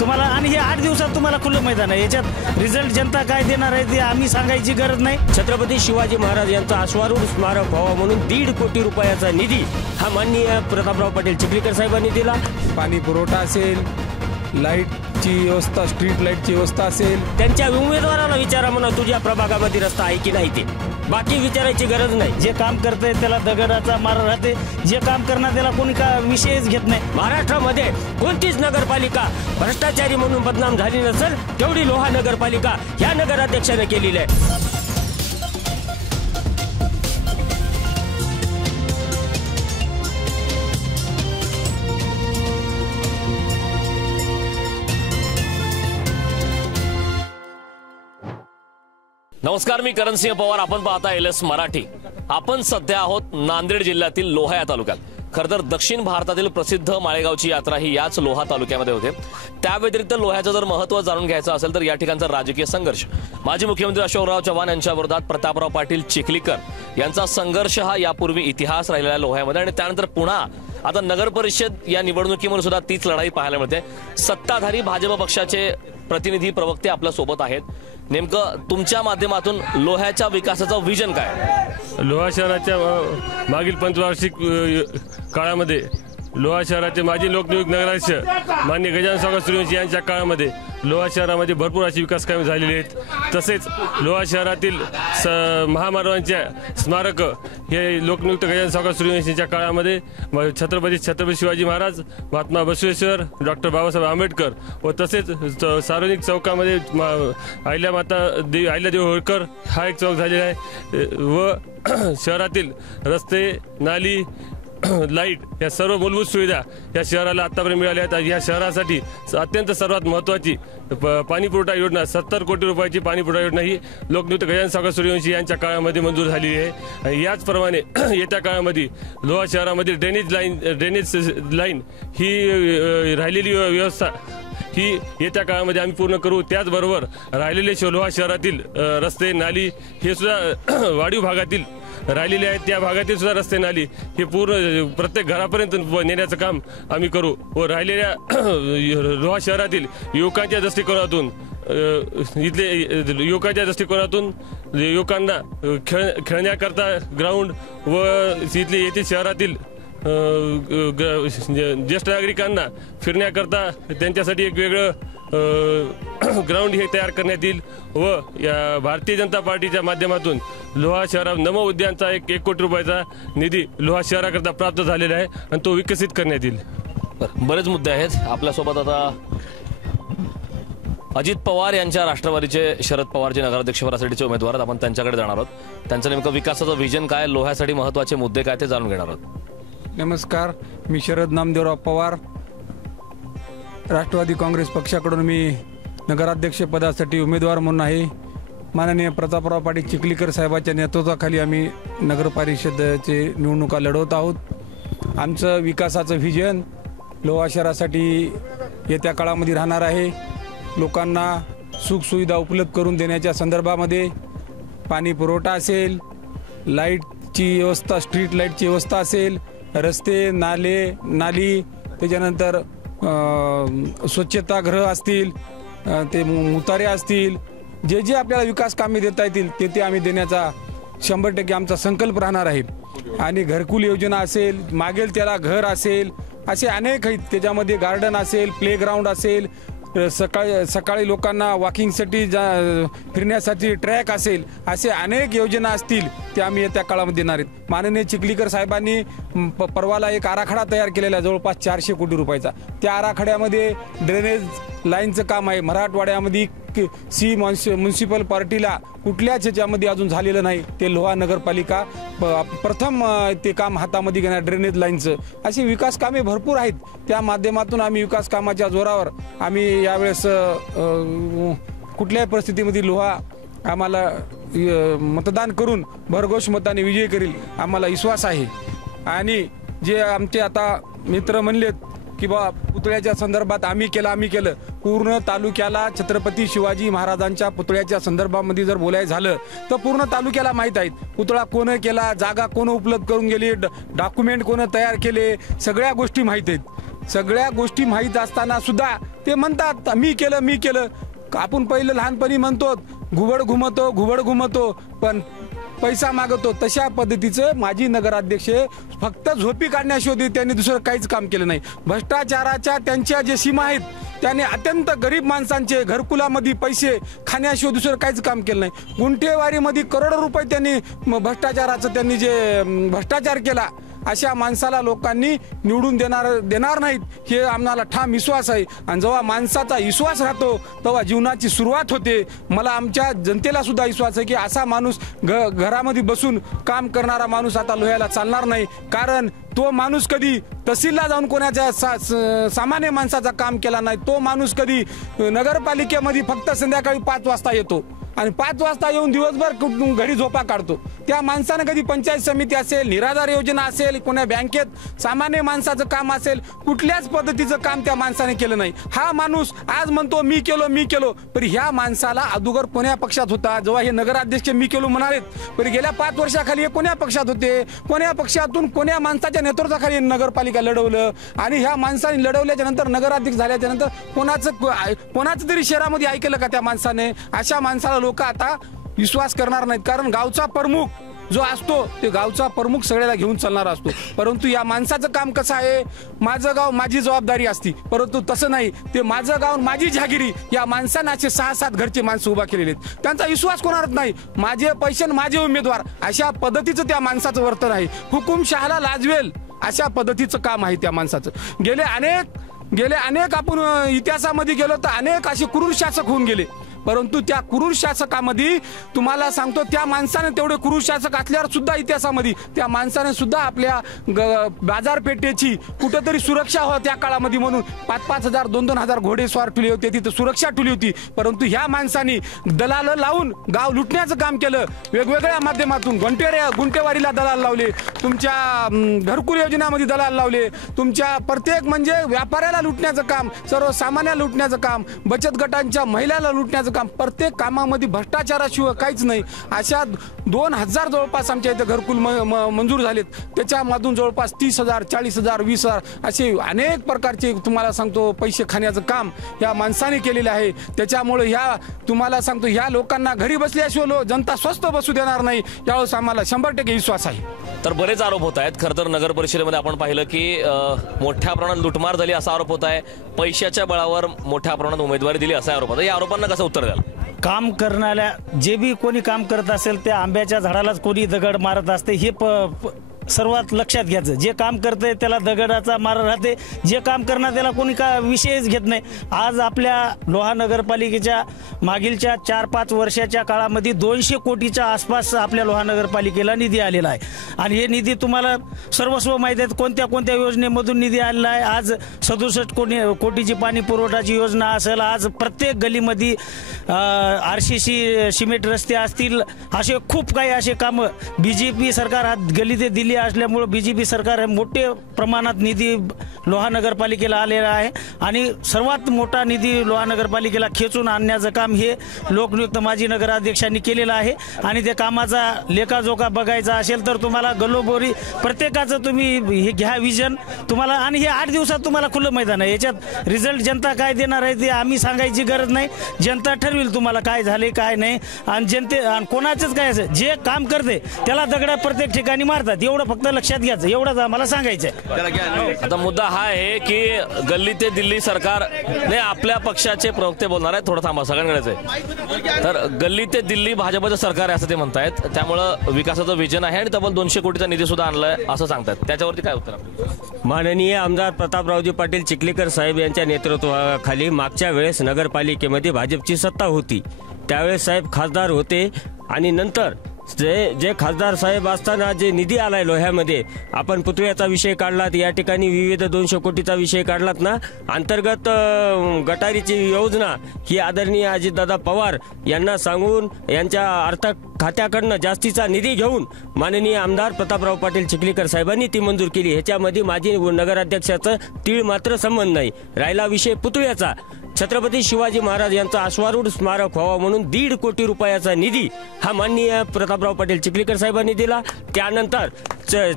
तुम्हाला आणि हे 8 दिवसात तुम्हाला खुलं मैदान आहे। याच्यात रिझल्ट जनता काय देणार आहे ते आम्ही सांगायची गरज नाही। छत्रपती शिवाजी महाराज यांचा अश्वारूढ स्मारक व्हावा म्हणून 1.5 कोटी रुपयाचा निधी हा माननीय प्रतापराव पाटील चिखलीकर साहेबांनी दिला। पाणी पुरवठा असेल, लाईटची व्यवस्था, स्ट्रीट लाईटची व्यवस्था असेल। त्यांच्या उमेदवाराला विचारा म्हणा तुझ्या प्रभागामध्ये रस्ता आहे की नाही ते, बाकी विचारायची गरज नाही। जे काम करतंय त्याला दगडाचा मार राहते, जे काम करणार त्याला कोणी का विषयच घेत नाही। महाराष्ट्रामध्ये कोणतीच नगरपालिका भ्रष्टाचारी म्हणून बदनाम झाली नसेल तेवढी लोहा नगरपालिका या नगराध्यक्षाने केलेली आहे। नमस्कार, मी करणसिंह पवार। आपण पाहता LS मराठी। आपण सध्या आहोत नांदेड जिल्ह्यातील लोहा या तालुक्यात। खरं तर दक्षिण भारतातील प्रसिद्ध माळेगावची यात्रा ही याच लोहा तालुक्यामध्ये होते। त्या व्यतिरिक्त लोह्याचं जर महत्त्व जाणून घ्यायचं असेल तर या ठिकाणचा राजकीय संघर्ष, माजी मुख्यमंत्री अशोकराव चव्हाण यांच्या विरोधात प्रतापराव पाटील चिखलीकर यांचा संघर्ष हा यापूर्वी इतिहास राहिलेला लोह्यामध्ये आणि त्यानंतर पुन्हा आता नगर परिषद या निवडणुकीमध्ये सुद्धा तीच लढाई पाहायला मिळते। सत्ताधारी भाजप पक्षाचे प्रतिनिधी प्रवक्ते आपल्या सोबत आहेत। नेमकं तुमच्या माध्यमातून लोह्याच्या विकासाचं विजन काय? लोहा शहराच्या मागील पंचवार्षिक काळामध्ये लोहा शहराचे माजी लोकनियुक्त नगराध्यक्ष माननीय गजानन सावकार सूर्यवंशी यांच्या काळामध्ये लोहा शहरामध्ये भरपूर अशी विकास कामे झालेली आहेत। तसेच लोहा शहरातील महामानवांच्या स्मारक हे लोकनियुक्त गजानन सावकार सूर्यवंशींच्या काळामध्ये छत्रपती शिवाजी महाराज, महात्मा बसवेश्वर, डॉक्टर बाबासाहेब आंबेडकर व तसेच सार्वजनिक चौकामध्ये अहिल्यादेवी होळकर हा एक चौक झालेला आहे व शहरातील रस्ते, नाली, लाईट या सर्व मूलभूत सुविधा या शहराला आतापर्यंत मिळाल्या आहेत। या शहरासाठी अत्यंत सर्वात महत्त्वाची पाणी पुरवठा योजना 70 कोटी रुपयाची पाणी पुरवठा योजना ही लोकनियुक्त गजानन सावकार सूर्यवंशी यांच्या काळामध्ये मंजूर झालेली आहे। आणि याचप्रमाणे येत्या काळामध्ये लोहा शहरामध्ये ड्रेनेज लाईन ही राहिलेली व्यवस्था ही येत्या काळामध्ये आम्ही पूर्ण करू। त्याचबरोबर राहिलेले लोहा शहरातील रस्ते, नाली हे सुद्धा वाढीव भागातील राहिलेले आहेत, त्या भागातील सुद्धा रस्ते, नाली हे पूर्ण प्रत्येक घरापर्यंत नेण्याचं काम आम्ही करू व राहिलेल्या लोहा शहरातील युवकांच्या दृष्टिकोनातून युवकांना खेळण्याकरता ग्राउंड व येथील शहरातील ज्येष्ठ नागरिकांना फिरण्याकरता त्यांच्यासाठी एक वेगळं ग्राउंड हे तयार करण्यात येईल व या भारतीय जनता पार्टीच्या माध्यमातून लोहा शहरात नमो उद्यानचा 1 कोटी रुपयाचा निधी लोहा शहराकरता प्राप्त झालेला आहे आणि तो विकसित करण्यात येईल। बरेच मुद्दे आहेत आपल्यासोबत। आता अजित पवार यांच्या राष्ट्रवादीचे शरद पवार जे नगराध्यक्षपदासाठीचे उमेदवार आहेत, आपण त्यांच्याकडे जाणार आहोत। त्यांचं नेमकं विकासाचं विजन काय, लोह्यासाठी महत्त्वाचे मुद्दे काय ते जाणून घेणार आहोत। नमस्कार, मी शरद नामदेवराव पवार, राष्ट्रवादी काँग्रेस पक्षाकडून मी नगराध्यक्ष पदासाठी उमेदवार म्हणून आहे। माननीय प्रतापराव पाटील चिखलीकर साहेबांच्या नेतृत्वाखाली आम्ही नगर परिषदेचे निवडणुका लढवत आहोत। आमचं विकासाचं व्हिजन लोहा शहरासाठी येत्या काळामध्ये राहणार आहे। लोकांना सुखसुविधा उपलब्ध करून देण्याच्या संदर्भामध्ये पाणी पुरवठा असेल, लाईटची व्यवस्था, स्ट्रीट लाईटची व्यवस्था असेल, रस्ते, नाली, त्याच्यानंतर स्वच्छतागृह असतील, ते मुतारे असतील, जे आपल्याला विकास कामे देता येतील ते आम्ही देण्याचा 100% आमचा संकल्प राहणार आहे। आणि घरकुल योजना असेल, मागेल त्याला घर असेल, असे अनेक आहेत। त्याच्यामध्ये गार्डन असेल, प्लेग्राऊंड असेल, सकाळी लोकांना वॉकिंगसाठी फिरण्यासाठी ट्रॅक असेल, असे अनेक योजना असतील ते आम्ही येत्या काळामध्ये देणार आहेत। माननीय चिखलीकर साहेबांनी परवाला एक आराखडा तयार केलेला जवळपास 400 कोटी रुपयाचा। त्या आराखड्यामध्ये ड्रेनेज लाईनचं काम आहे। मराठवाड्यामध्ये म्युन्सिपल पार्टीला कुठल्याच ह्याच्यामध्ये अजून झालेलं नाही, ते लोहा नगरपालिका प्रथम ते काम हातामध्ये घेणार, ड्रेनेज लाईनचं। अशी विकास कामे भरपूर आहेत। त्या माध्यमातून आम्ही विकास कामाच्या जोरावर आम्ही यावेळेस कुठल्याही परिस्थितीमध्ये लोहा आम्हाला मतदान करून भरघोष मताने विजयी करील, आम्हाला विश्वास आहे। आणि जे आमचे आता मित्र म्हणलेत की बा पुतळ्याच्या संदर्भात आम्ही केलं, पूर्ण तालुक्याला छत्रपती शिवाजी महाराजांच्या पुतळ्याच्या संदर्भामध्ये जर बोलायचं झालं तर पूर्ण तालुक्याला माहीत आहेत। पुतळा कोण केला, जागा कोण उपलब्ध करून गेली, डॉक्युमेंट कोण तयार केले, सगळ्या गोष्टी माहीत आहेत। सगळ्या गोष्टी माहीत असताना सुद्धा ते म्हणतात मी केलं. आपण पहिलं लहानपणी म्हणतो घुबड घुमतो पण पैसा मागतो. तशा पद्धतीचं माजी नगराध्यक्ष फक्त झोपी काढण्याशिवाय त्यांनी दुसरं काहीच काम केलं नाही. भ्रष्टाचाराच्या त्यांच्या जे सीमा आहेत त्याने अत्यंत गरीब माणसांचे घरकुलामध्ये पैसे खाण्याशिवाय दुसरं काहीच काम केलं नाही. गुंठेवारीमध्ये करोडो रुपये त्यांनी त्यांनी जे भ्रष्टाचार केला, अशा माणसाला लोकांनी निवडून देणार नाहीत हे आम्हाला ठाम विश्वास आहे. आणि जेव्हा माणसाचा विश्वास राहतो तेव्हा जीवनाची सुरुवात होते. मला आमच्या जनतेला सुद्धा विश्वास आहे की असा माणूस घरामध्ये बसून काम करणारा माणूस आता लोह्याला चालणार नाही. कारण तो माणूस कधी तहसीलला जाऊन कोणाच्या सामान्य माणसाचा काम केला नाही. तो माणूस कधी नगरपालिकेमध्ये फक्त संध्याकाळी 5 वाजता येतो आणि 5 वाजता येऊन दिवसभर घरी झोपा काढतो. त्या माणसानं कधी पंचायत समिती असेल, निराधार योजना असेल, कोण्या बँकेत सामान्य माणसाचं काम असेल, कुठल्याच पद्धतीचं काम त्या माणसाने केलं नाही. हा माणूस आज म्हणतो मी केलो, पण ह्या माणसाला अगोदर कोण्या पक्षात होता? जेव्हा हे नगराध्यक्ष मी केलो म्हणालेत, पण गेल्या 5 वर्षाखाली हे कोण्या पक्षात होते? कोण्या पक्षातून कोण्या माणसाच्या नेतृत्वाखाली नगरपालिका लढवलं? आणि ह्या माणसाने लढवल्याच्या नंतर नगराध्यक्ष झाल्याच्या नंतर कोणाचं तरी शहरामध्ये ऐकलं का त्या माणसाने? अशा माणसाला लोक आता विश्वास करणार नाहीत. कारण गावचा प्रमुख जो असतो ते गावचा प्रमुख सगळ्याला घेऊन चालणारा असतो. परंतु या माणसाचं काम कसं आहे? माझं गाव माझी जबाबदारी असती, परंतु तसं नाही. ते माझं गाव माझी जहागिरी या माणसाने असे 6-7 घरचे माणसं उभा केलेले आहेत. त्यांचा विश्वास कोणाच नाही. माझे पैसे माझे उमेदवार अशा पद्धतीचं त्या माणसाचं वर्तन आहे. हुकुमशहाला लाजवेल अशा पद्धतीचं काम आहे त्या माणसाचं. गेले अनेक आपण इतिहासामध्ये गेलो तर अनेक असे क्रूर शासक होऊन गेले. परंतु त्या क्रूर शासकामध्ये तुम्हाला सांगतो त्या माणसाने तेवढे क्रूर शासक असल्यावर सुद्धा इतिहासामध्ये त्या माणसाने सुद्धा आपल्या बाजारपेठेची कुठेतरी सुरक्षा हो त्या काळामध्ये म्हणून 5-5 हजार 2-2 हजार घोडेस्वार ठेवले होते, तिथं सुरक्षा ठेवली होती. परंतु ह्या माणसांनी दलाल लावून गाव लुटण्याचं काम केलं. वेगवेगळ्या माध्यमातून गुंठेवारीला दलाल लावले, तुमच्या घरकुल योजनामध्ये दलाल लावले, तुमच्या प्रत्येक म्हणजे व्यापाऱ्याला लुटण्याचं काम, सर्वसामान्य लुटण्याचं काम, बचत गटांच्या महिलाला लुटण्याचं काम, प्रत्येक कामामध्ये भ्रष्टाचाराशिवाय काहीच नाही. अशा 2000 जवळपास आमच्या इथे घरकुल मंजूर झालेत. त्याच्यामधून जवळपास 30,000 40,000 20,000 असे अनेक प्रकारचे तुम्हाला सांगतो पैसे खाण्याचं काम या माणसाने केलेलं आहे. त्याच्यामुळे तुम्हाला सांगतो ह्या लोकांना घरी बसल्याशिवाय जनता स्वस्त बसू देणार नाही यावेळेस आम्हाला 100% विश्वास आहे. तर बरेच आरोप होत आहेत. खरं तर नगर परिषदेमध्ये आपण पाहिलं की मोठ्या प्रमाणात लुटमार झाली असा आरोप होत आहे. पैशाच्या बळावर मोठ्या प्रमाणात उमेदवारी दिली असा आरोप होता. या आरोपांना कसं उत्तर द्याल? काम करणाऱ्या जे बी कोणी काम करत असेल त्या आंब्याच्या झाडालाच कोणी दगड मारत असते हे सर्वात लक्षात घ्यायचं. जे काम करतंय त्याला दगडाचा मार राहते, जे काम करणार त्याला कोणी विषयच घेत नाही. आज आपल्या लोहा नगरपालिकेच्या मागीलच्या 4-5 वर्षाच्या काळामध्ये 200 कोटीच्या आसपास आपल्या लोहा नगरपालिकेला निधी आलेला आहे. आणि हे निधी तुम्हाला सर्वस्व माहीत आहेत कोणत्या कोणत्या योजनेमधून निधी आलेला आहे. आज 67 कोटीची पाणी पुरवठाची योजना असेल. आज प्रत्येक गलीमध्ये RCC सिमेंट रस्ते असतील. असे खूप काही असे कामं BJP सरकार हात गली ते दिल्ली असल्यामुळे BJP सरकार मोठे प्रमाणात निधी लोहा नगरपालिकेला आलेला आहे. आणि सर्वात मोठा निधी लोहा नगरपालिकेला खेचून आणण्याचं काम हे लोकनियुक्त माजी नगराध्यक्षांनी केलेलं आहे. आणि त्या कामाचा लेखाजोखा बघायचा असेल तर तुम्हाला गल्लोबोरी प्रत्येकाचं तुम्ही हे घ्या विजन तुम्हाला. आणि हे 8 दिवसात तुम्हाला खुलं मैदान आहे. याच्यात रिझल्ट जनता काय देणार आहे ते आम्ही सांगायची गरज नाही. जनता ठरवेल तुम्हाला काय झाले काय नाही. आणि कोणाचंच काय असेल जे काम करते त्याला दगडा प्रत्येक ठिकाणी मारतात. एवढं फक्त लक्षात घ्यायचं, एवढंच आम्हाला सांगायचं आहे. आता मुद्दा हा आहे की गल्ली ते दिल्ली सरकार नाही आपल्या पक्षाचे प्रवक्ते बोलणार आहेत. थोडं थांबा सगळ्यांकडेच आहे. तर गल्ली ते दिल्ली भाजपचं सरकार आहे असं ते म्हणतायत. त्यामुळं विकासाचं विजन आहे आणि तब्बल 200 कोटीचा निधी सुद्धा आणलाय असं सांगतात. त्याच्यावरती काय उत्तर? माननीय आमदार प्रतापरावजी पाटील चिखलीकर साहेब यांच्या नेतृत्वाखाली मागच्या वेळेस नगरपालिकेमध्ये भाजपची सत्ता होती. त्यावेळेस साहेब खासदार होते आणि नंतर जे खासदार साहेब असताना जे निधी आलाय लोह्यामध्ये आपण पुतळ्याचा विषय काढलात, या ठिकाणी विविध 200 कोटीचा विषय काढलात ना. अंतर्गत गटारीची योजना ही आदरणीय अजितदादा पवार यांना सांगून यांच्या अर्थ खात्याकडनं जास्तीचा निधी घेऊन माननीय आमदार प्रतापराव पाटील चिखलीकर साहेबांनी ती मंजूर केली. ह्याच्यामध्ये माजी नगराध्यक्षाचं तीळ मात्र संबंध नाही. राहिला विषय पुतळ्याचा छत्रपती शिवाजी महाराज यांचा अश्वारूढ स्मारक व्हावा म्हणून 1.5 कोटी रुपयाचा निधी हा माननीय प्रतापराव पाटील चिखलीकर साहेबांनी दिला। त्यानंतर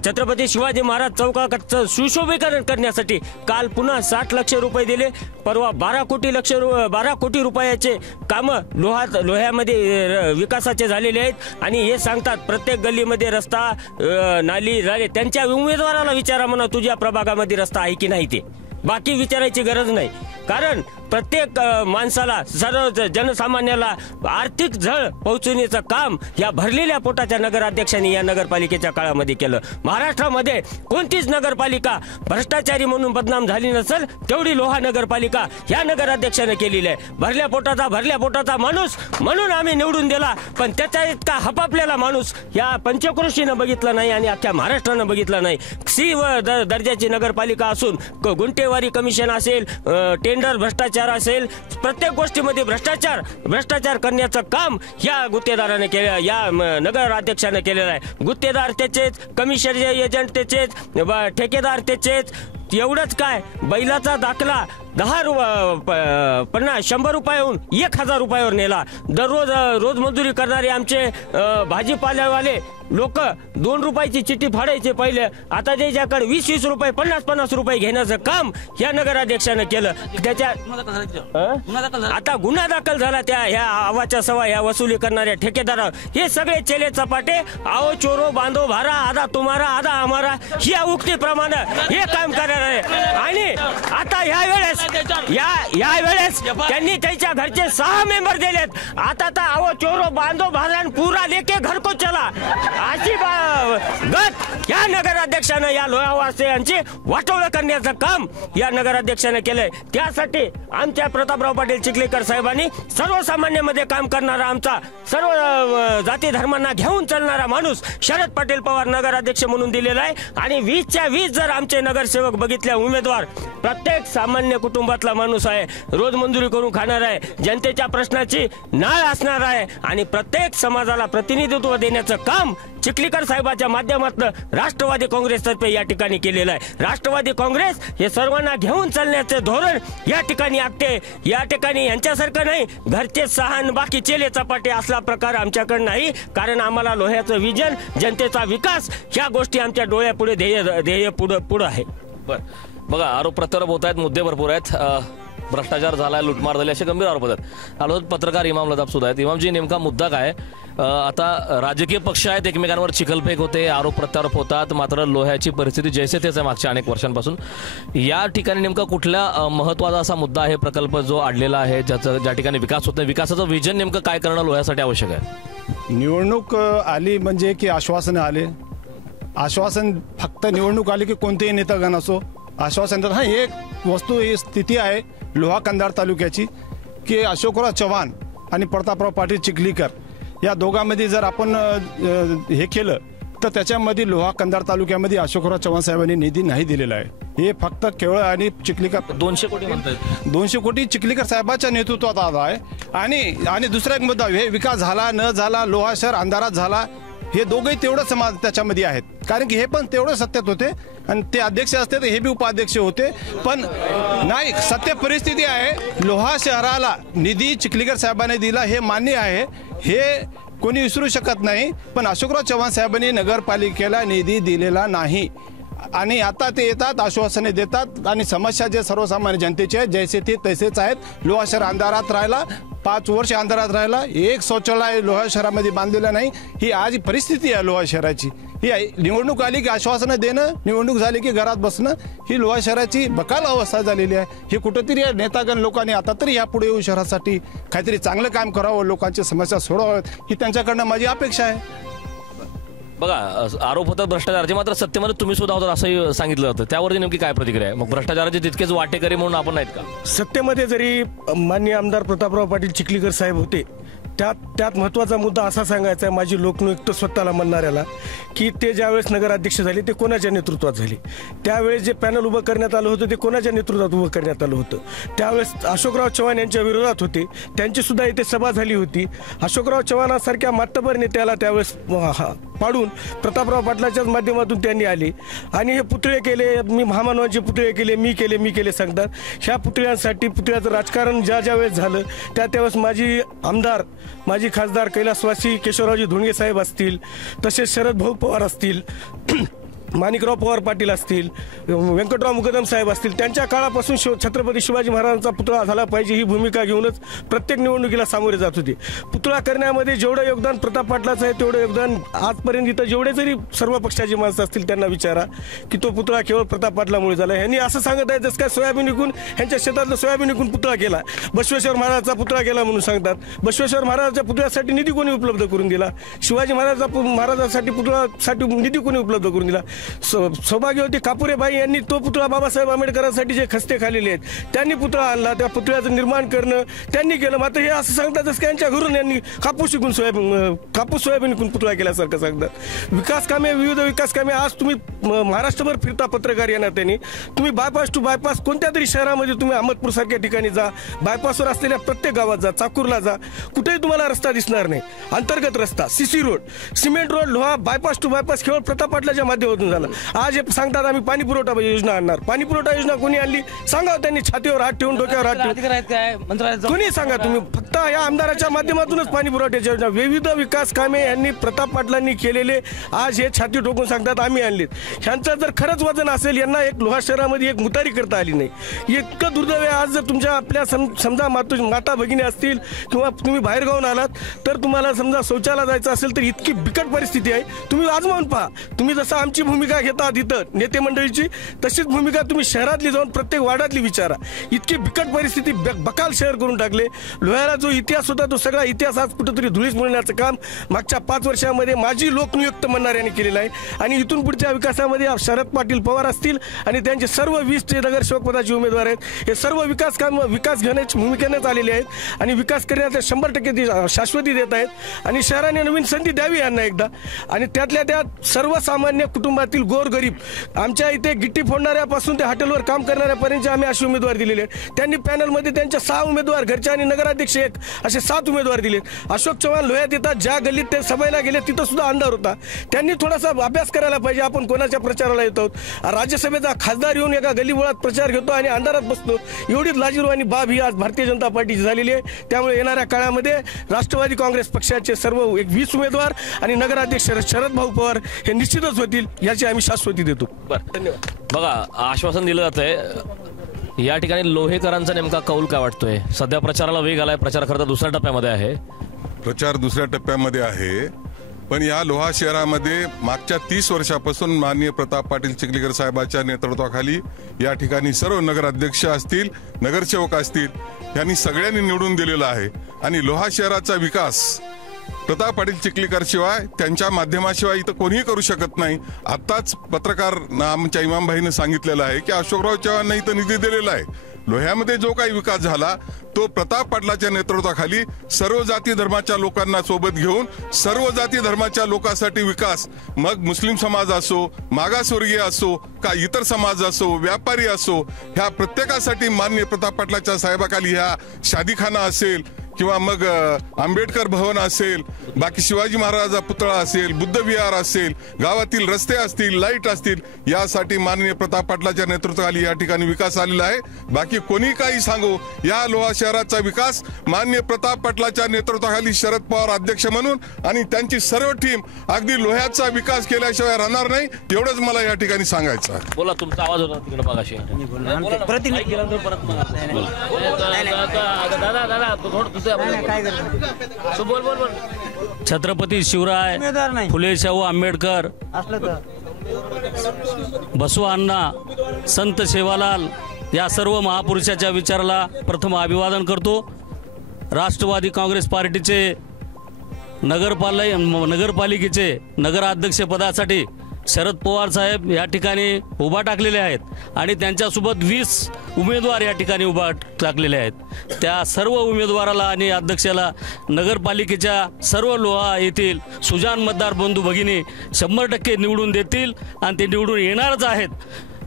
छत्रपती शिवाजी महाराज चौकाचं सुशोभीकरण करण्यासाठी काल पुन्हा 60 लक्ष रुपये दिले। परवा 12 कोटी रुपयाचे कामं लोह्यामध्ये विकासाचे झालेले आहेत आणि हे सांगतात प्रत्येक गल्लीमध्ये रस्ता नाली झाले। त्यांच्या उमेदवाराला विचारा म्हणा तुझ्या प्रभागामध्ये रस्ता आहे की नाही ते, बाकी विचारायची गरज नाही। कारण प्रत्येक माणसाला सर्व जनसामान्याला आर्थिक झळ पोहोचवण्याचं काम या भरलेल्या पोटाच्या नगराध्यक्षांनी या नगरपालिकेच्या काळामध्ये केलं। महाराष्ट्रामध्ये कोणतीच नगरपालिका भ्रष्टाचारी म्हणून बदनाम झाली नसेल तेवढी लोहा नगरपालिका या नगराध्यक्षाने केलेली आहे। भरल्या पोटाचा माणूस म्हणून आम्ही निवडून दिला, पण त्याचा इतका हपापलेला माणूस या पंचक्रोशीनं बघितला नाही आणि अख्ख्या महाराष्ट्रानं बघितला नाही। सी दर्जाची नगरपालिका असून गुंठेवारी कमिशन असेल, टेंडर भ्रष्टाचार असेल, प्रत्येक गोष्टीमध्ये भ्रष्टाचार करण्याचं काम या गुत्तेदाराने केलं, या नगराध्यक्षाने केलेलं आहे। गुत्तेदार त्याचेच, कमिशन एजंट त्याचेच, ठेकेदार त्याचेच। एवढंच काय, बैलाचा दाखला 100 रुपयाहून 1000 रुपयावर नेला। दररोज रोज मजुरी करणारे आमचे भाजीपाल्यावाले लोक 2 रुपयाची चिठ्ठी फाडायचे पहिले, आता ज्याच्याकडे 20 रुपये 50 रुपये घेण्याचं काम या नगराध्यक्षानं केलं। त्याच्या आता गुन्हा दाखल झाला त्या ह्या आवाच्या सवा ह्या वसुली करणाऱ्या ठेकेदार। हे सगळे चेले चपाटे, आओ चोरो बांधो भारा, आधा तुम्हारा आधा आम्हारा, या उक्तीप्रमाणे हे काम करणार आहे। आणि आता या वेळेस त्यांनी त्यांच्या घरचे 6 मेंबर दिलेत। आता तर आओ चोरो बांधो भारा पुरा लेके घर को चला अशी गत या नगराध्यक्षानं या लोहावासियांची वाटोळं करण्याचं काम या नगराध्यक्षाने केलंय। त्यासाठी आमच्या प्रतापराव पाटील चिखलीकर साहेबांनी सर्वसामान्यांमध्ये काम करणारा, आमचा सर्व जाती धर्मांना घेऊन चालणारा माणूस शरद पाटील पवार नगराध्यक्ष म्हणून दिलेला आहे। आणि 20च्या 20 जर आमचे नगरसेवक बघितल्या उमेदवार, प्रत्येक सामान्य कुटुंबातला माणूस आहे, रोज मंजुरी करून खाणार आहे, जनतेच्या प्रश्नाची नाळ असणार आहे आणि प्रत्येक समाजाला प्रतिनिधित्व देण्याचं काम चिखलीकर साहेबाच्या माध्यमातून राष्ट्रवादी काँग्रेसतर्फे या ठिकाणी केलेलं आहे। राष्ट्रवादी काँग्रेस हे सर्वांना घेऊन चालण्याचे धोरण या ठिकाणी आखते। या ठिकाणी यांच्यासारखं नाही घरचे 6 बाकी चेले चपाटे असला प्रकार आमच्याकडे नाही। कारण आम्हाला लोह्याचं विजन, जनतेचा विकास ह्या गोष्टी आमच्या डोळ्यापुढे ध्येय पुढे आहे। बघा, आरोप प्रत्यारोप होत आहेत, मुद्दे भरपूर आहेत। भ्रष्टाचार झालाय, लुटमार झाली, असे गंभीर आरोप होतात। आलो पत्रकार इमाम लदाब सुद्धा आहेत। इमामजी, नेमका मुद्दा काय? आता राजकीय पक्ष आहेत, एकमेकांवर चिखलफेक होते, आरोप प्रत्यारोप होतात, मात्र लोह्याची परिस्थिती जैसे तेच आहे मागच्या अनेक वर्षांपासून। या ठिकाणी नेमका कुठल्या महत्वाचा असा मुद्दा आहे, प्रकल्प जो अडलेला आहे, ज्या ठिकाणी विकास होत नाही, विकासाचं विजन नेमकं काय करणं लोह्यासाठी आवश्यक आहे? निवडणूक आली म्हणजे की आश्वासन आले, आश्वासन फक्त निवडणूक आली की कोणतेही नेतागण असो आश्वासन देतात। एक वस्तू ही स्थिती आहे लोहा कंधार तालुक्याची की अशोकराव चव्हाण आणि प्रतापराव पाटील चिखलीकर या दोघांमध्ये जर आपण हे केलं तर त्याच्यामध्ये लोहा कंधार तालुक्यामध्ये अशोकराव चव्हाण साहेबांनी निधी नाही दिलेला आहे। हे फक्त केवळ आणि चिखलीकर 200 कोटी म्हणतात, 200 कोटी चिखलीकर साहेबाच्या नेतृत्वात आला आहे। आणि दुसरा एक मुद्दा, हे विकास झाला न झाला, लोहा शहर अंधारात झाला, हे दोघंही तेवढं समाज त्याच्यामध्ये आहेत। कारण की हे पण तेवढं सत्तेत होते आणि ते अध्यक्ष असते तर हे बी उपाध्यक्ष होते, पण नाही, सत्य परिस्थिती आहे। लोहा शहराला निधी चिखलीकर साहेबांनी दिला हे मान्य आहे, हे कोणी विसरू शकत नाही। पण अशोकराव चव्हाण साहेबांनी नगरपालिकेला निधी दिलेला नाही आणि आता ते येतात, आश्वासने देतात आणि समस्या जे सर्वसामान्य जनतेचे आहेत जैसे ते तसेच आहेत। लोहा शहर अंधारात राहिला, 5 वर्ष अंधारात राहिला, एक शौचालय लोहा शहरामध्ये बांधलेलं नाही। ही आज परिस्थिती आहे लोहा शहराची। ही निवडणूक आली की आश्वासनं देणं, निवडणूक झाली की घरात बसणं, ही लोहा शहराची बकाल अवस्था झालेली आहे। ही कुठेतरी नेतागण लोकांनी आता तरी यापुढे येऊन शहरासाठी काहीतरी चांगलं काम करावं, लोकांची समस्या सोडवाव्यात, ही त्यांच्याकडनं माझी अपेक्षा आहे। बघा, आरोप होतात भ्रष्टाचाराचे, मात्र सत्तेमध्ये तुम्ही सुद्धा होतात असंही सांगितलं जातं, त्यावरती नेमकी काय प्रतिक्रिया आहे? मग भ्रष्टाचाराचे तितकेच वाटेकरी म्हणून आपण नाहीत का? सत्तेमध्ये जरी माननीय आमदार प्रतापराव पाटील चिखलीकर साहेब होते, त्यात महत्त्वाचा मुद्दा असा सांगायचा आहे माझी लोकनियुक्त स्वतःला म्हणणाऱ्याला की ते ज्यावेळेस नगराध्यक्ष झाले ते कोणाच्या नेतृत्वात झाले, त्यावेळेस जे पॅनल उभं करण्यात आलं होतं ते कोणाच्या नेतृत्वात उभं करण्यात आलं होतं, त्यावेळेस अशोकराव चव्हाण यांच्या विरोधात होते, त्यांची सुद्धा इथे सभा झाली होती. अशोकराव चव्हाणासारख्या मातबर नेत्याला त्यावेळेस पाडून प्रतापराव पाटलाच्याच माध्यमातून त्यांनी आले आणि हे पुतळे केले, मी महामानवांचे पुतळे केले, मी केले सांगतात. ह्या पुतळ्यांसाठी पुतळ्याचं राजकारण ज्या वेळेस झालं त्यावेळेस माजी खासदार कैलासवासी केशवरावजी धोंडगे साहेब असतील, तसेच शरद भाऊ पवार असतील, माणिकराव पवार पाटील असतील, व्यंकटराव मुकदम साहेब असतील, त्यांच्या काळापासून छत्रपती शिवाजी महाराजांचा पुतळा झाला पाहिजे ही भूमिका घेऊनच प्रत्येक निवडणुकीला सामोरे जात होते. पुतळा करण्यामध्ये जेवढं योगदान प्रताप पाटलाचं आहे तेवढं योगदान आजपर्यंत इथं जेवढे जरी सर्व पक्षाची माणसं असतील त्यांना विचारा की तो पुतळा केवळ प्रताप पाटलामुळे झाला. ह्यांनी असं सांगत आहे जसं काय सोयाबीन विकून ह्यांच्या शेतातलं सोयाबीन विकून पुतळा केला, बसवेश्वर महाराजाचा पुतळा केला म्हणून सांगतात. बसवेश्वर महाराजाच्या पुतळ्यासाठी निधी कोणी उपलब्ध करून दिला? शिवाजी महाराजासाठी पुतळ्यासाठी निधी कोणी उपलब्ध करून दिला? सौभाग्यवती कापुरेबाई यांनी तो पुतळा बाबासाहेब आंबेडकरांसाठी जे खस्ते खालेले आहेत त्यांनी पुतळा आणला, त्या पुतळ्याचं निर्माण करणं त्यांनी केलं. मात्र हे असं सांगतात जसं यांच्या घरून यांनी कापूस सोयाबीन विकून पुतळा केल्यासारखं सांगतात. विविध विकास कामे आज तुम्ही महाराष्ट्रभर फिरता पत्रकार येणार त्यांनी, तुम्ही बायपास टू बायपास कोणत्या तरी शहरामध्ये तुम्ही अहमदपूर सारख्या ठिकाणी जा, बायपासवर असलेल्या प्रत्येक गावात जा, चाकूरला जा, कुठेही तुम्हाला रस्ता दिसणार नाही. अंतर्गत रस्ता, सीसी रोड, सिमेंट रोड, लोहा, बायपास टू बायपास केवळ प्रताप पाटलाच्या माध्यमातून झाला. आज हे सांगतात आम्ही पाणी पुरवठा योजना आणणार. पाणी पुरवठा योजना कोणी आणली सांगा? त्यांनी छातीवर हात ठेवून डोक्यावर हात ठेवून कोणी सांगा? तुम्ही फक्त या आमदाराच्या माध्यमातूनच पाणी पुरवठ्याची योजना, विविध विकास कामे यांनी प्रताप पाटलांनी केलेले आज हे छाती ठोकून सांगतात आम्ही आणलीत. ह्यांचं जर खरंच वजन असेल, यांना एक लोहा शहरामध्ये एक मुतारी करता आली नाही. इतकं दुर्दैव आहे. आज जर तुमच्या आपल्या समजा माता भगिनी असतील किंवा तुम्ही बाहेर गावून आलात तर तुम्हाला समजा शौचाला जायचं असेल तर इतकी बिकट परिस्थिती आहे. तुम्ही आजमावून पहा. तुम्ही जसं आमची भूमिका घेतात इथं नेते मंडळीची, तशीच भूमिका तुम्ही शहरातली जाऊन प्रत्येक वार्डातली विचारा. इतकी बिकट परिस्थिती, बकाल शहर करून टाकले. लोह्याला जो इतिहास होता तो सगळा इतिहास आज कुठेतरी धुळीस मिळण्याचं काम मागच्या 5 वर्षामध्ये माजी लोकनियुक्त म्हणणाऱ्यांनी केलेलं आहे. आणि इथून पुढच्या विकासामध्ये शरद पाटील पवार असतील आणि त्यांचे सर्व 20 नगरसेवक पदाचे उमेदवार आहेत, हे सर्व विकास घेण्याची भूमिकेनेच आलेले आहेत आणि विकास करण्याचा 100% शाश्वती देत आहेत आणि शहराने नवीन संधी द्यावी यांना एकदा. आणि त्यातल्या त्यात सर्वसामान्य कुटुंबातील गोरगरीब, आमच्या इथे गिट्टी फोडणाऱ्यापासून ते हॉटेलवर काम करणाऱ्यापर्यंत आम्ही असे उमेदवार दिलेले आहेत. त्यांनी पॅनलमध्ये त्यांच्या 6 उमेदवार, घरचे आणि नगराध्यक्ष 1 असे 7 उमेदवार दिलेत. अशोक चव्हाण लोह्यात येतात, ज्या गल्लीत ते सभेला गेले तिथं सुद्धा अंधार होता. त्यांनी थोडासा अभ्यास करायला पाहिजे. आपण कोणाच्या प्रचाराला येतो? राज्यसभेचा खासदार येऊन एका गल्लीबोळात प्रचार घेतो आणि अंधारात बसतो. एवढीच लाजिरवाणी बाब ही आज भारतीय जनता पार्टीची झालेली आहे. त्यामुळे येणाऱ्या काळामध्ये राष्ट्रवादी काँग्रेस पक्षाचे सर्व 20 उमेदवार आणि नगराध्यक्ष शरद भाऊ पवार हे निश्चितच होतील याची आम्ही शाश्वती देतो. धन्यवाद. बघा, आश्वासन दिलं जातंय. या ठिकाणी लोहेकरांचा नेमका कौल काय वाटतोय? सध्या प्रचाराला वेग आलाय, प्रचार खरं तर दुसऱ्या टप्प्यामध्ये आहे. प्रचार दुसऱ्या टप्प्यामध्ये आहे, पण या लोहा शहरामध्ये मागच्या 30 वर्षापासून माननीय प्रताप पाटील चिखलीकर साहेबांच्या नेतृत्वाखाली या ठिकाणी सर्व नगराध्यक्ष असतील, नगरसेवक असतील, यांनी सगळ्यांनी निवडून दिलेला आहे. आणि लोहा शहराचा विकास प्रताप पाटील चिखलीकर शिवाय, त्यांच्या माध्यमाशिवाय इथं कोणीही करू शकत नाही. आत्ताच पत्रकार आमच्या इमामभाईनं सांगितलेलं आहे की अशोकराव चव्हाण इथं निधी दिलेला आहे. लोह्यामध्ये जो काही विकास झाला तो प्रताप पाटलाच्या नेतृत्वाखाली सर्व जाती धर्माच्या लोकांना सोबत घेऊन सर्व जाती धर्माच्या लोकांसाठी विकास, मग मुस्लिम समाज असो, मागासवर्गीय असो, का इतर समाज असो, व्यापारी असो, ह्या प्रत्येकासाठी माननीय प्रताप पाटलाच्या साहेबाखाली ह्या शादीखाना असेल किंवा मग आंबेडकर भवन असेल, बाकी शिवाजी महाराजांचा पुतळा असेल, बुद्ध विहार असेल, गावातील रस्ते असतील, लाईट असतील, यासाठी माननीय प्रताप पाटलाच्या नेतृत्वाखाली या ठिकाणी विकास आलेला आहे. बाकी कोणी काही सांगू, या लोहा शहराचा विकास माननीय प्रताप पाटलाच्या नेतृत्वाखाली शरद पवार अध्यक्ष म्हणून आणि त्यांची सर्व टीम अगदी लोह्याचा विकास केल्याशिवाय राहणार नाही, एवढंच मला या ठिकाणी सांगायचं आहे. बोला, तुमचा आवाज होता तिकडे मागाशी. छत्रपती शिवराय फुले शाहू आंबेडकर, बसव अण्णा, संत सेवालाल या सर्व महापुरुषाच्या विचाराला प्रथम अभिवादन करतो. राष्ट्रवादी काँग्रेस पार्टीचे नगरपालिकेचे नगराध्यक्ष पदासाठी शरद पवार साहेब या ठिकाणी उभा टाकलेले आहेत आणि त्यांच्यासोबत 20 उमेदवार या ठिकाणी उभा टाकलेले आहेत. त्या सर्व उमेदवाराला आणि अध्यक्षाला नगरपालिकेच्या सर्व लोहा येथील सुजाण मतदार बंधू भगिनी 100% निवडून देतील आणि ते निवडून येणारच आहेत.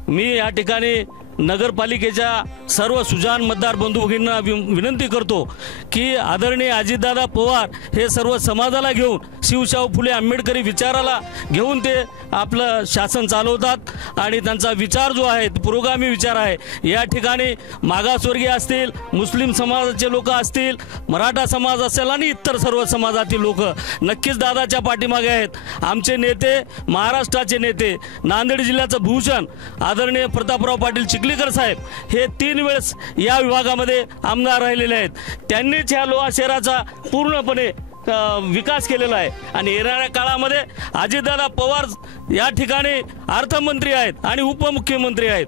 मी या ठिकाणी नगरपालिकेच्या सर्व सुजाण मतदार बंधू भगिनींना विनंती करतो की आदरणीय अजितदादा पवार हे सर्व समाजाला घेऊन शिवशाहू फुले आंबेडकरी विचाराला घेऊन ते आपलं शासन चालवतात आणि त्यांचा विचार जो आहे पुरोगामी विचार आहे. या ठिकाणी मागासवर्गीय असतील, मुस्लिम समाजाचे लोक असतील, मराठा समाज असेल आणि इतर सर्व समाजातील लोक नक्कीच दादाच्या पाठीमागे आहेत. आमचे नेते, महाराष्ट्राचे नेते, नांदेड जिल्ह्याचं भूषण आदरणीय प्रतापराव पाटील चिखलीकर साहेब हे 3 वेळेस या विभागामध्ये आमदार राहिलेले आहेत. त्यांनीच ह्या लोहा शहराचा पूर्णपणे विकास केलेला आहे आणि येणाऱ्या काळामध्ये अजितदादा पवार या ठिकाणी अर्थमंत्री आहेत आणि उपमुख्यमंत्री आहेत.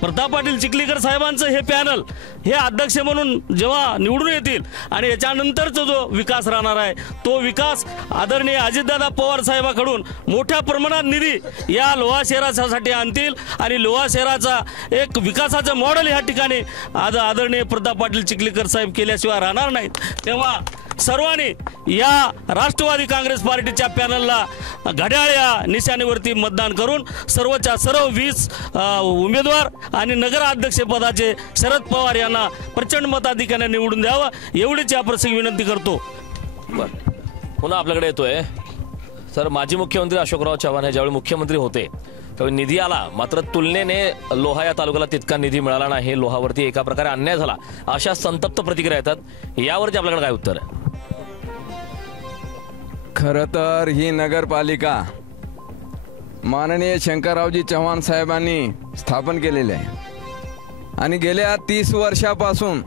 प्रताप पाटील चिखलीकर साहेबांचं हे पॅनल हे अध्यक्ष म्हणून जेव्हा निवडून येतील आणि याच्यानंतरचा जो विकास राहणार आहे तो विकास आदरणीय अजितदादा पवार साहेबांकडून मोठ्या प्रमाणात निधी या लोहा शहरासाठी आणतील आणि लोहा शहराचा एक विकासाचं मॉडेल या ठिकाणी आज आदरणीय प्रताप पाटील चिखलीकर साहेब केल्याशिवाय राहणार नाहीत. तेव्हा सर्वांनी या राष्ट्रवादी काँग्रेस पार्टीच्या पॅनलला घड्याळ या निशाणीवरती मतदान करून सर्वच्या सर्व 20 उमेदवार आणि नगराध्यक्ष पदाचे शरद पवार यांना प्रचंड मताधिक्याने निवडून द्यावं एवढीच या प्रसंगी विनंती करतो. पुन्हा आपल्याकडे येतोय सर. माजी मुख्यमंत्री अशोकराव चव्हाण हे ज्यावेळी मुख्यमंत्री होते त्यावेळी निधी आला, मात्र तुलनेने लोहा या तालुक्याला तितका निधी मिळाला नाही. लोहावरती एका प्रकारे अन्याय झाला अशा संतप्त प्रतिक्रिया येतात. यावरती आपल्याकडे काय उत्तर आहे? खरं तर ही नगरपालिका माननीय शंकररावजी चव्हाण साहेबांनी स्थापन केलेली आहे आणि गेल्या 30 वर्षापासून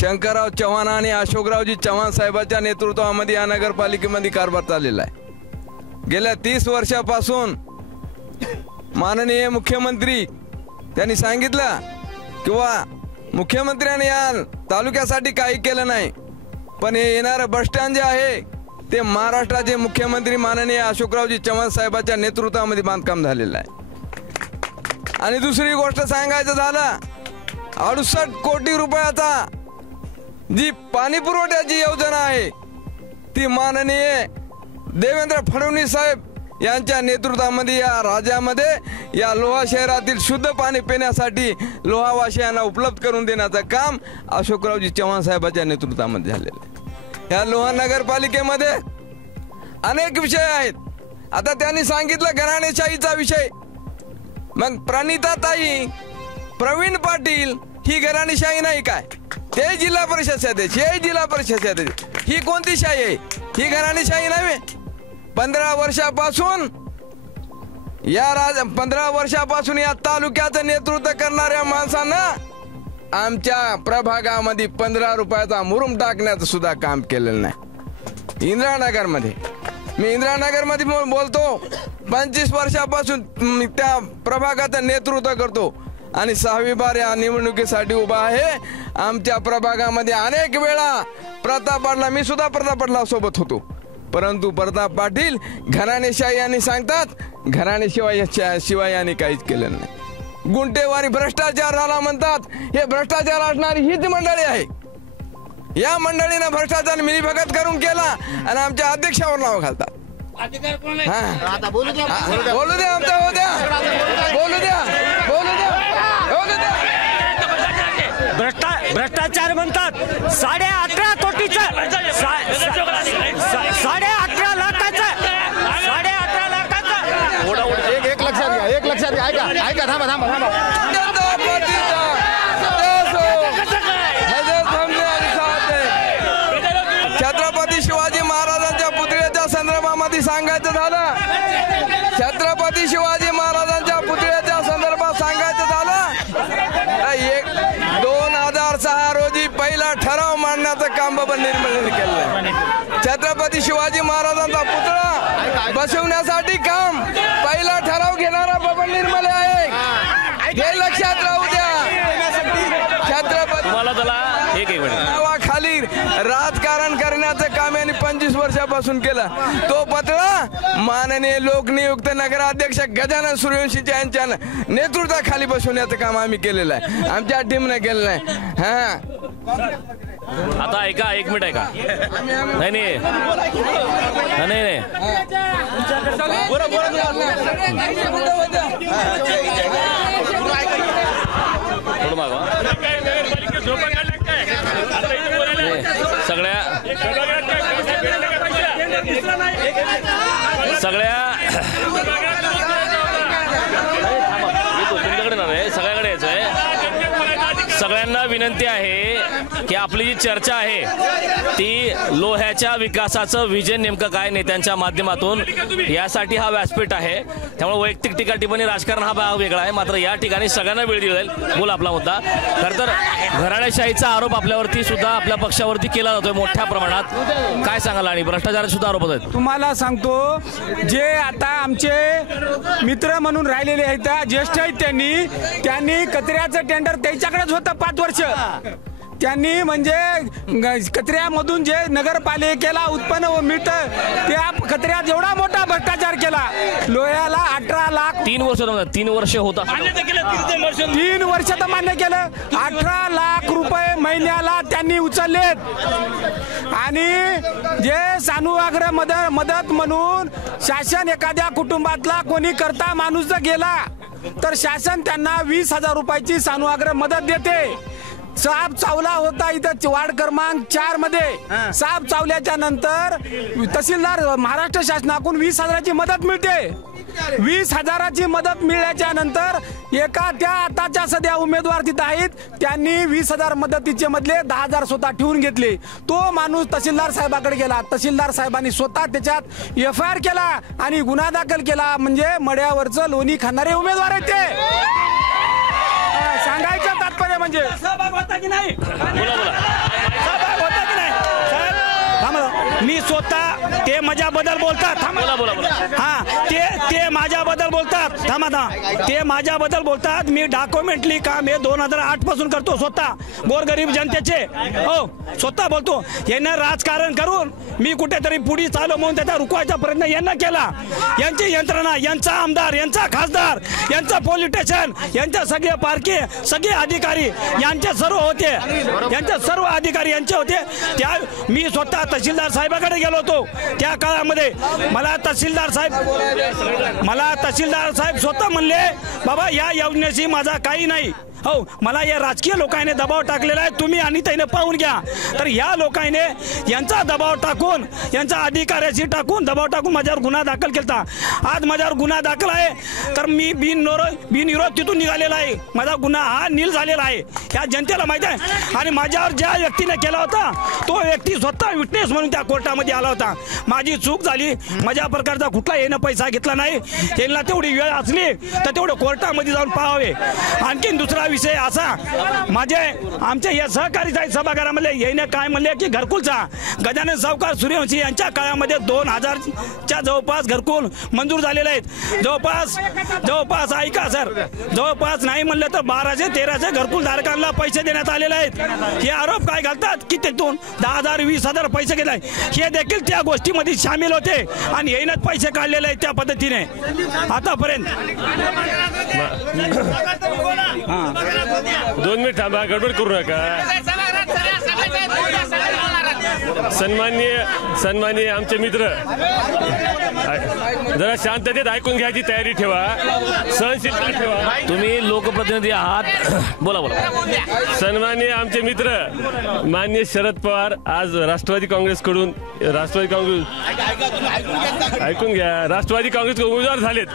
शंकरराव चव्हाण आणि अशोकरावजी चव्हाण साहेबांच्या नेतृत्वामध्ये या नगरपालिकेमध्ये कारभार चाललेला आहे. गेल्या 30 वर्षापासून माननीय मुख्यमंत्री त्यांनी सांगितलं किंवा मुख्यमंत्र्यांनी या तालुक्यासाठी काही केलं नाही, पण हे येणारं बस स्टँड जे आहे ते महाराष्ट्राचे मुख्यमंत्री माननीय अशोकरावजी चव्हाण साहेबांच्या नेतृत्वामध्ये बांधकाम झालेलं आहे. आणि दुसरी गोष्ट सांगायचं झालं 68 कोटी रुपयाचा जी पाणी पुरवठ्याची योजना आहे ती माननीय देवेंद्र फडणवीस साहेब यांच्या नेतृत्वामध्ये या राज्यामध्ये या लोहा शहरातील शुद्ध पाणी पिण्यासाठी लोहावासियांना उपलब्ध करून देण्याचं काम अशोकरावजी चव्हाण साहेबांच्या नेतृत्वामध्ये झालेलं आहे. या लोहा नगरपालिकेमध्ये अनेक विषय आहेत. आता त्यांनी सांगितलं घराणेशाहीचा विषय, मग प्रणिताताई, प्रवीण पाटील ही घराणेशाही नाही काय? ते जिल्हा परिषद सदस्य, हे जिल्हा परिषद सदस्य, ही कोणती शाही आहे? ही घराणेशाही नव्हे. 15 वर्षापासून 15 वर्षापासून या तालुक्याचं नेतृत्व करणाऱ्या माणसांना आमच्या प्रभागामध्ये 15 रुपयाचा मुरुम टाकण्याचं सुद्धा काम केलेलं नाही. इंदिरानगरमध्ये मी इंदिरानगरमध्ये बोलतो, 25 वर्षापासून त्या प्रभागाचं नेतृत्व करतो आणि 6वी बार या निवडणुकीसाठी उभा आहे. आमच्या प्रभागामध्ये अनेक वेळा प्रताप पाटला, मी सुद्धा प्रताप पाटला सोबत होतो, परंतु प्रताप पाटील घराणेशाही यांनी सांगतात, घराणेशिवाय यांनी काहीच केलं नाही. गुंटेवारी भ्रष्टाचार झाला म्हणतात. हे भ्रष्टाचार असणारी हीच मंडळी आहे. या मंडळीनं भ्रष्टाचार मिलीभगत करून केला आणि आमच्या अध्यक्षावर नाव घालतात. बोलू द्या आमच्या, हो द्या, बोलू द्या, बोलू द्या, बोलू द्या. भ्रष्टाचार म्हणतात 18.5 कोटीचं, 18.5 लाखाचं, 18.5 लाखाचं. एक लक्षात घ्या, एक लक्षात घ्या. ऐका थांबा थांबा थांबा. छत्रपती शिवाजी महाराजांच्या पुतळ्याच्या संदर्भामध्ये सांगायचं झालं, छत्रपती शिवाजी महाराजांच्या पुतळ्याच्या संदर्भात सांगायचं झालं, 2006 रोजी पहिला ठराव मांडण्याचं काम बाबा निर्मलने केलं. छत्रपती शिवाजी महाराजांचा पुतळा बसवण्यासाठी काम पहिला ठराव घेणारा बाबा निर्मले आहे. हे लक्षात राहू द्या. छत्रपती मला त्याला एक मिनिट नावाखाली राजकारण करण्याचं काम यांनी 25 वर्षापासून केलं. तो पतळा माननीय लोकनियुक्त नगराध्यक्ष गजानन सूर्यवंशी यांच्या नेतृत्वाखाली बसवण्याचं काम आम्ही केलेलं आहे, आमच्या टीमने केलेलं आहे. आता ऐका, 1 मिनिट ऐका. नाही नाही थोडं मागवा. सगळ्याकडे यायचं आहे. सगळ्यांना विनंती आहे की आपली जी चर्चा आहे ती लोह्याच्या विकासाचं विजन नेमकं काय नेत्यांच्या माध्यमातून, यासाठी हा व्यासपीठ आहे. त्यामुळे वैयक्तिक टीका टिप्पणी राजकारण हा भाग वेगळा आहे, मात्र या ठिकाणी सगळ्यांना वेळ दिला जाईल. बोल आपला मुद्दा. खरं तर घराणेशाहीचा आरोप आपल्यावरती सुद्धा, आपल्या पक्षावरती केला जातोय मोठ्या प्रमाणात. काय सांगाल? आणि भ्रष्टाचाराचे सुद्धा आरोप आहेत. तुम्हाला सांगतो, जे आता आमचे मित्र म्हणून राहिलेले आहेत, ज्येष्ठ आहेत, त्यांनी कचऱ्याचं टेंडर त्यांच्याकडेच होतं 5 वर्ष. त्यांनी म्हणजे कचऱ्यामधून जे नगरपालिकेला उत्पन्न मिळतं त्या कचऱ्यात एवढा मोठा भ्रष्टाचार केला. लोह्याला 18 लाख 3 वर्ष होता. 3 वर्ष तर मान्य केलं. 18 लाख रुपये महिन्याला त्यांनी उचललेत. आणि जे सानुग्रह मदत म्हणून शासन एखाद्या कुटुंबातला कोणी करता माणूस जर गेला तर शासन त्यांना 20,000 रुपयाची सानुग्रह मदत देते. साप चावला होता इथं वार्ड क्रमांक 4 मध्ये. साप चावल्याच्या नंतर तहसीलदार महाराष्ट्र शासनाकडून 20,000ची मदत मिळते. 20,000ची मदत मिळाल्याच्या नंतर एका त्या आताच्या सध्या उमेदवार तिथं आहेत, त्यांनी 20,000 मदतीचे मधले 10,000 स्वतः ठेवून घेतले. तो माणूस तहसीलदार साहेबाकडे गेला. तहसीलदार साहेबांनी स्वतः त्याच्यात FIR केला आणि गुन्हा दाखल केला. म्हणजे मड्यावरचं लोणी खाणारे उमेदवार आहेत ते. सांगायचं तात्पर्य म्हणजे सहभाग होता की नाही? सहभाग होता की नाही? मी स्वतः ते माझ्याबद्दल बोलतात. ते माझ्याबद्दल बोलतात. ते माझ्याबद्दल बोलतात. मी डॉक्युमेंटली काम हे 2008 पासून करतो स्वतः, गोरगरीब जनतेचे. हो, स्वतः बोलतो. यांना राजकारण करून मी कुठेतरी पुढे चालू म्हणून त्याचा रुकवायचा प्रयत्न यांना केला. यांची यंत्रणा, यांचा आमदार, यांचा खासदार, यांचा पोलीस स्टेशन, यांचे सगळे पारखे, सगळे अधिकारी यांचे सर्व होते. यांचे सर्व अधिकारी यांचे होते. त्या मी स्वतः तहसीलदार साहेबाकडे गेलो होतो त्या काळामध्ये. मला तहसीलदार साहेब स्वतः म्हणले, बाबा या योजनेशी माझा काही नाही. हो, मला या राजकीय लोकांनी दबाव टाकलेला आहे, तुम्ही आणि त्याने पाहून घ्या. तर या लोकांनी यांचा दबाव टाकून, यांचा अधिकाऱ्याशी टाकून दबाव टाकून माझ्यावर गुन्हा दाखल केला. आज माझ्यावर गुन्हा दाखल आहे. तर मी बिनविरोध तिथून निघालेला आहे. माझा गुन्हा हा नील झालेला आहे, ह्या जनतेला माहिती आहे. आणि माझ्यावर ज्या व्यक्तीने केला होता तो व्यक्ती स्वतः विटनेस म्हणून त्या कोर्टामध्ये आला होता. माझी चूक झाली, माझ्या प्रकारचा कुठला येणं पैसा घेतला नाही. यांना तेवढी वेळ असली तर तेवढं कोर्टामध्ये जाऊन पाहावे. आणखीन दुसरा विषय असा, आमचे या सहकारी सभागृहामध्ये येणे काय म्हणले की घरकुलचा गजानन सावकार सूर्यवंशी यांच्या काळामध्ये 2,000च्या जवळपास घरकुल मंजूर झालेले आहेत. जवळपास ऐका सर, जवळपास नाही म्हणलं तर 1200-1300 घरकुल धारकांना पैसे देण्यात आलेले आहेत. हे आरोप काय घालतात की तिथून 10,000 20,000 पैसे गेले, हे देखील त्या गोष्टीमध्ये सामील होते आणि येणच पैसे काढलेले आहेत त्या पद्धतीने आतापर्यंत. 2 मिनिट थांबा, गडबड करू नका. सन्माननीय आमचे मित्र, जरा शांततेत ऐकून घ्यायची तयारी ठेवा, सहनशीलता ठेवा. तुम्ही लोकप्रतिनिधी आहात, बोला. सन्माननीय आमचे मित्र माननीय शरद पवार आज राष्ट्रवादी काँग्रेसकडून ऐकून घ्या, राष्ट्रवादी काँग्रेस उमेदवार झालेत.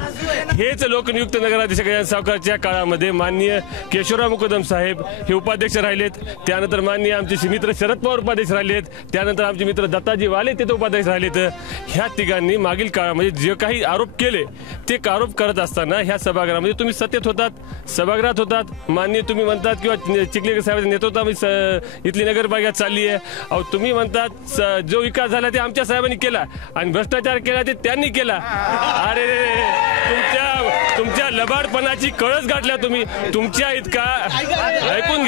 हेच लोकनियुक्त नगराध्यक्ष गजानन सावकारच्या काळामध्ये माननीय केशवराव मुकदम साहेब हे उपाध्यक्ष राहिलेत. त्यानंतर माननीय आमचे मित्र शरद पवार उपाध्यक्ष राहिलेत. त्यानंतर आमचे मित्र दत्ताजी वाले ते उपाध्यक्ष राहिलेत. ह्या तिघांनी मागील काळामध्ये जे काही आरोप केले ते आरोप करत असताना ह्या सभागृहामध्ये तुम्ही सत्तेत होतात, सभागृहात होतात. माननीय तुम्ही म्हणतात किंवा चिखलीकर साहेबांच्या नेतृत्वामध्ये इथली नगरपालिका चालली आहे. अहो, तुम्ही म्हणतात जो विकास झाला ते आमच्या साहेबांनी केला आणि भ्रष्टाचार केला ते त्यांनी केला. अरे तुमच्या तुमच्या लबाडपणाची कळस गाठल्या तुम्ही. तुमच्या इतका ऐकून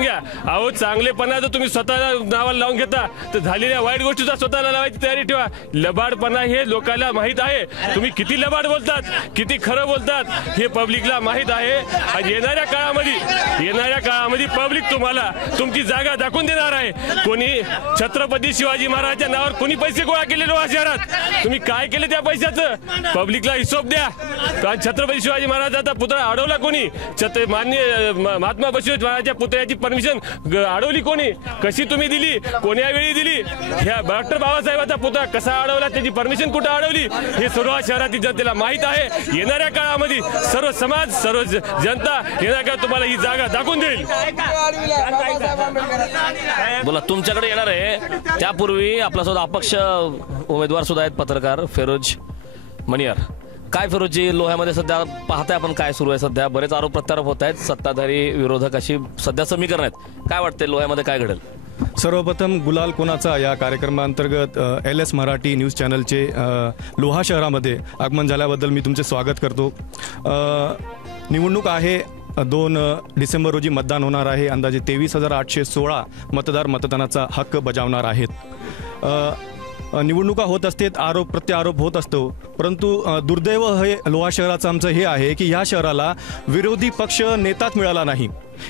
घ्या अहो, चांगलेपणा जर तुम्ही स्वतःला नावाला लावून घेता तर झालेल्या वाईट गोष्टीचा स्वतःला लावायची तयारी ठेवा. लबाडपणा हे लोकांना माहित आहे. तुम्ही किती लबाड बोलतात, किती खरं बोलतात हे पब्लिकला माहित आहे. आणि येणाऱ्या काळामध्ये पब्लिक तुम्हाला तुमची जागा दाखवून देणार आहे. कोणी छत्रपती शिवाजी महाराजांच्या नावावर कोणी पैसे गोळा केले लोहा शहरात, तुम्ही काय केले त्या पैशाचं पब्लिकला हिशोब द्या. कारण छत्रपती शिवाजी महाराजांचा पुतळा अडवला कोणी, माननीय महात्मा बसवेश्वर महाराजांच्या पुतळ्याची परमिशन अडवली कोणी, कशी तुम्ही दिली, कोण्या वेळी दिली, ह्या डॉक्टर बाबासाहेबांचा पुतळा कसा अडवला, त्याची परमिशन कुठं अडवली हे सर्व शहरातील जनतेला माहित आहे. येणाऱ्या काळामध्ये सर्व समाज, सर्व जनता येणाऱ्या काळात तुम्हाला ही जागा दाखवून देईल. बोला, तुमच्याकडे येणार आहे त्यापूर्वी आपल्यासोबत अपक्ष उमेदवार सुद्धा आहेत, पत्रकार फिरोज मणियार. काय फिरोजी, लोह्यामध्ये सध्या पाहताय आपण काय सुरू आहे? सध्या बरेच आरोप प्रत्यारोप होत आहेत, सत्ताधारी विरोधक अशी सध्या समीकरण आहेत. काय वाटते लोह्यामध्ये काय घडेल? सर्वप्रथम गुलाल कोणाचा या कार्यक्रमाअंतर्गत LS मराठी न्यूज चॅनलचे लोहा शहरामध्ये आगमन झाल्याबद्दल मी तुमचे स्वागत करतो. निवडणूक आहे, 2 डिसेंबर रोजी मतदान होणार आहे. अंदाजे 23,816 मतदार मतदानाचा हक्क बजावणार आहेत. निवडणुका होत असतात, आरोप प्रत्यारोप होत असतो, परंतु दुर्दैव हे लोहा शहराचं आमचं हे आहे की ह्या शहराला विरोधी पक्ष नेताच मिळाला नाही.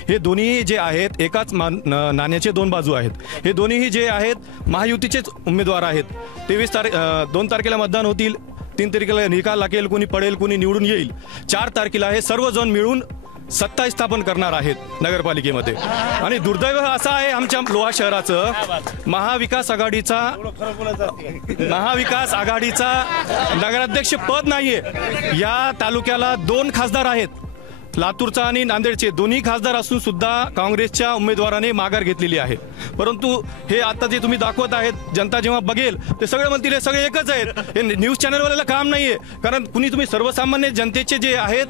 हे दोन्ही जे आहेत एकाच नाण्याचे 2 बाजू आहेत. हे दोन्हीही जे आहेत महायुतीचेच उमेदवार आहेत. 2 तारखेला मतदान होतील, 3 तारखेला निकाल लागेल, कोणी पडेल कोणी निवडून येईल. 4 तारखेला हे सर्वजण मिळून सत्ता स्थापन करणार आहेत नगरपालिकेमध्ये. आणि दुर्दैव असं आहे आमच्या लोहा शहराचं, महाविकास आघाडीचा नगराध्यक्ष पद नाहीये. या तालुक्याला 2 खासदार आहेत, लातूरचा आणि नांदेडचे दोन्ही खासदार असून सुद्धा काँग्रेसच्या उमेदवाराने माघार घेतलेली आहे. परंतु हे आता जे तुम्ही दाखवत आहेत, जनता जेव्हा बघेल ते सगळे म्हणतील हे सगळे एकच आहेत. हे न्यूज चॅनलवाल्याला काम नाहीये, कारण तुम्ही सर्वसामान्य जनतेचे जे आहेत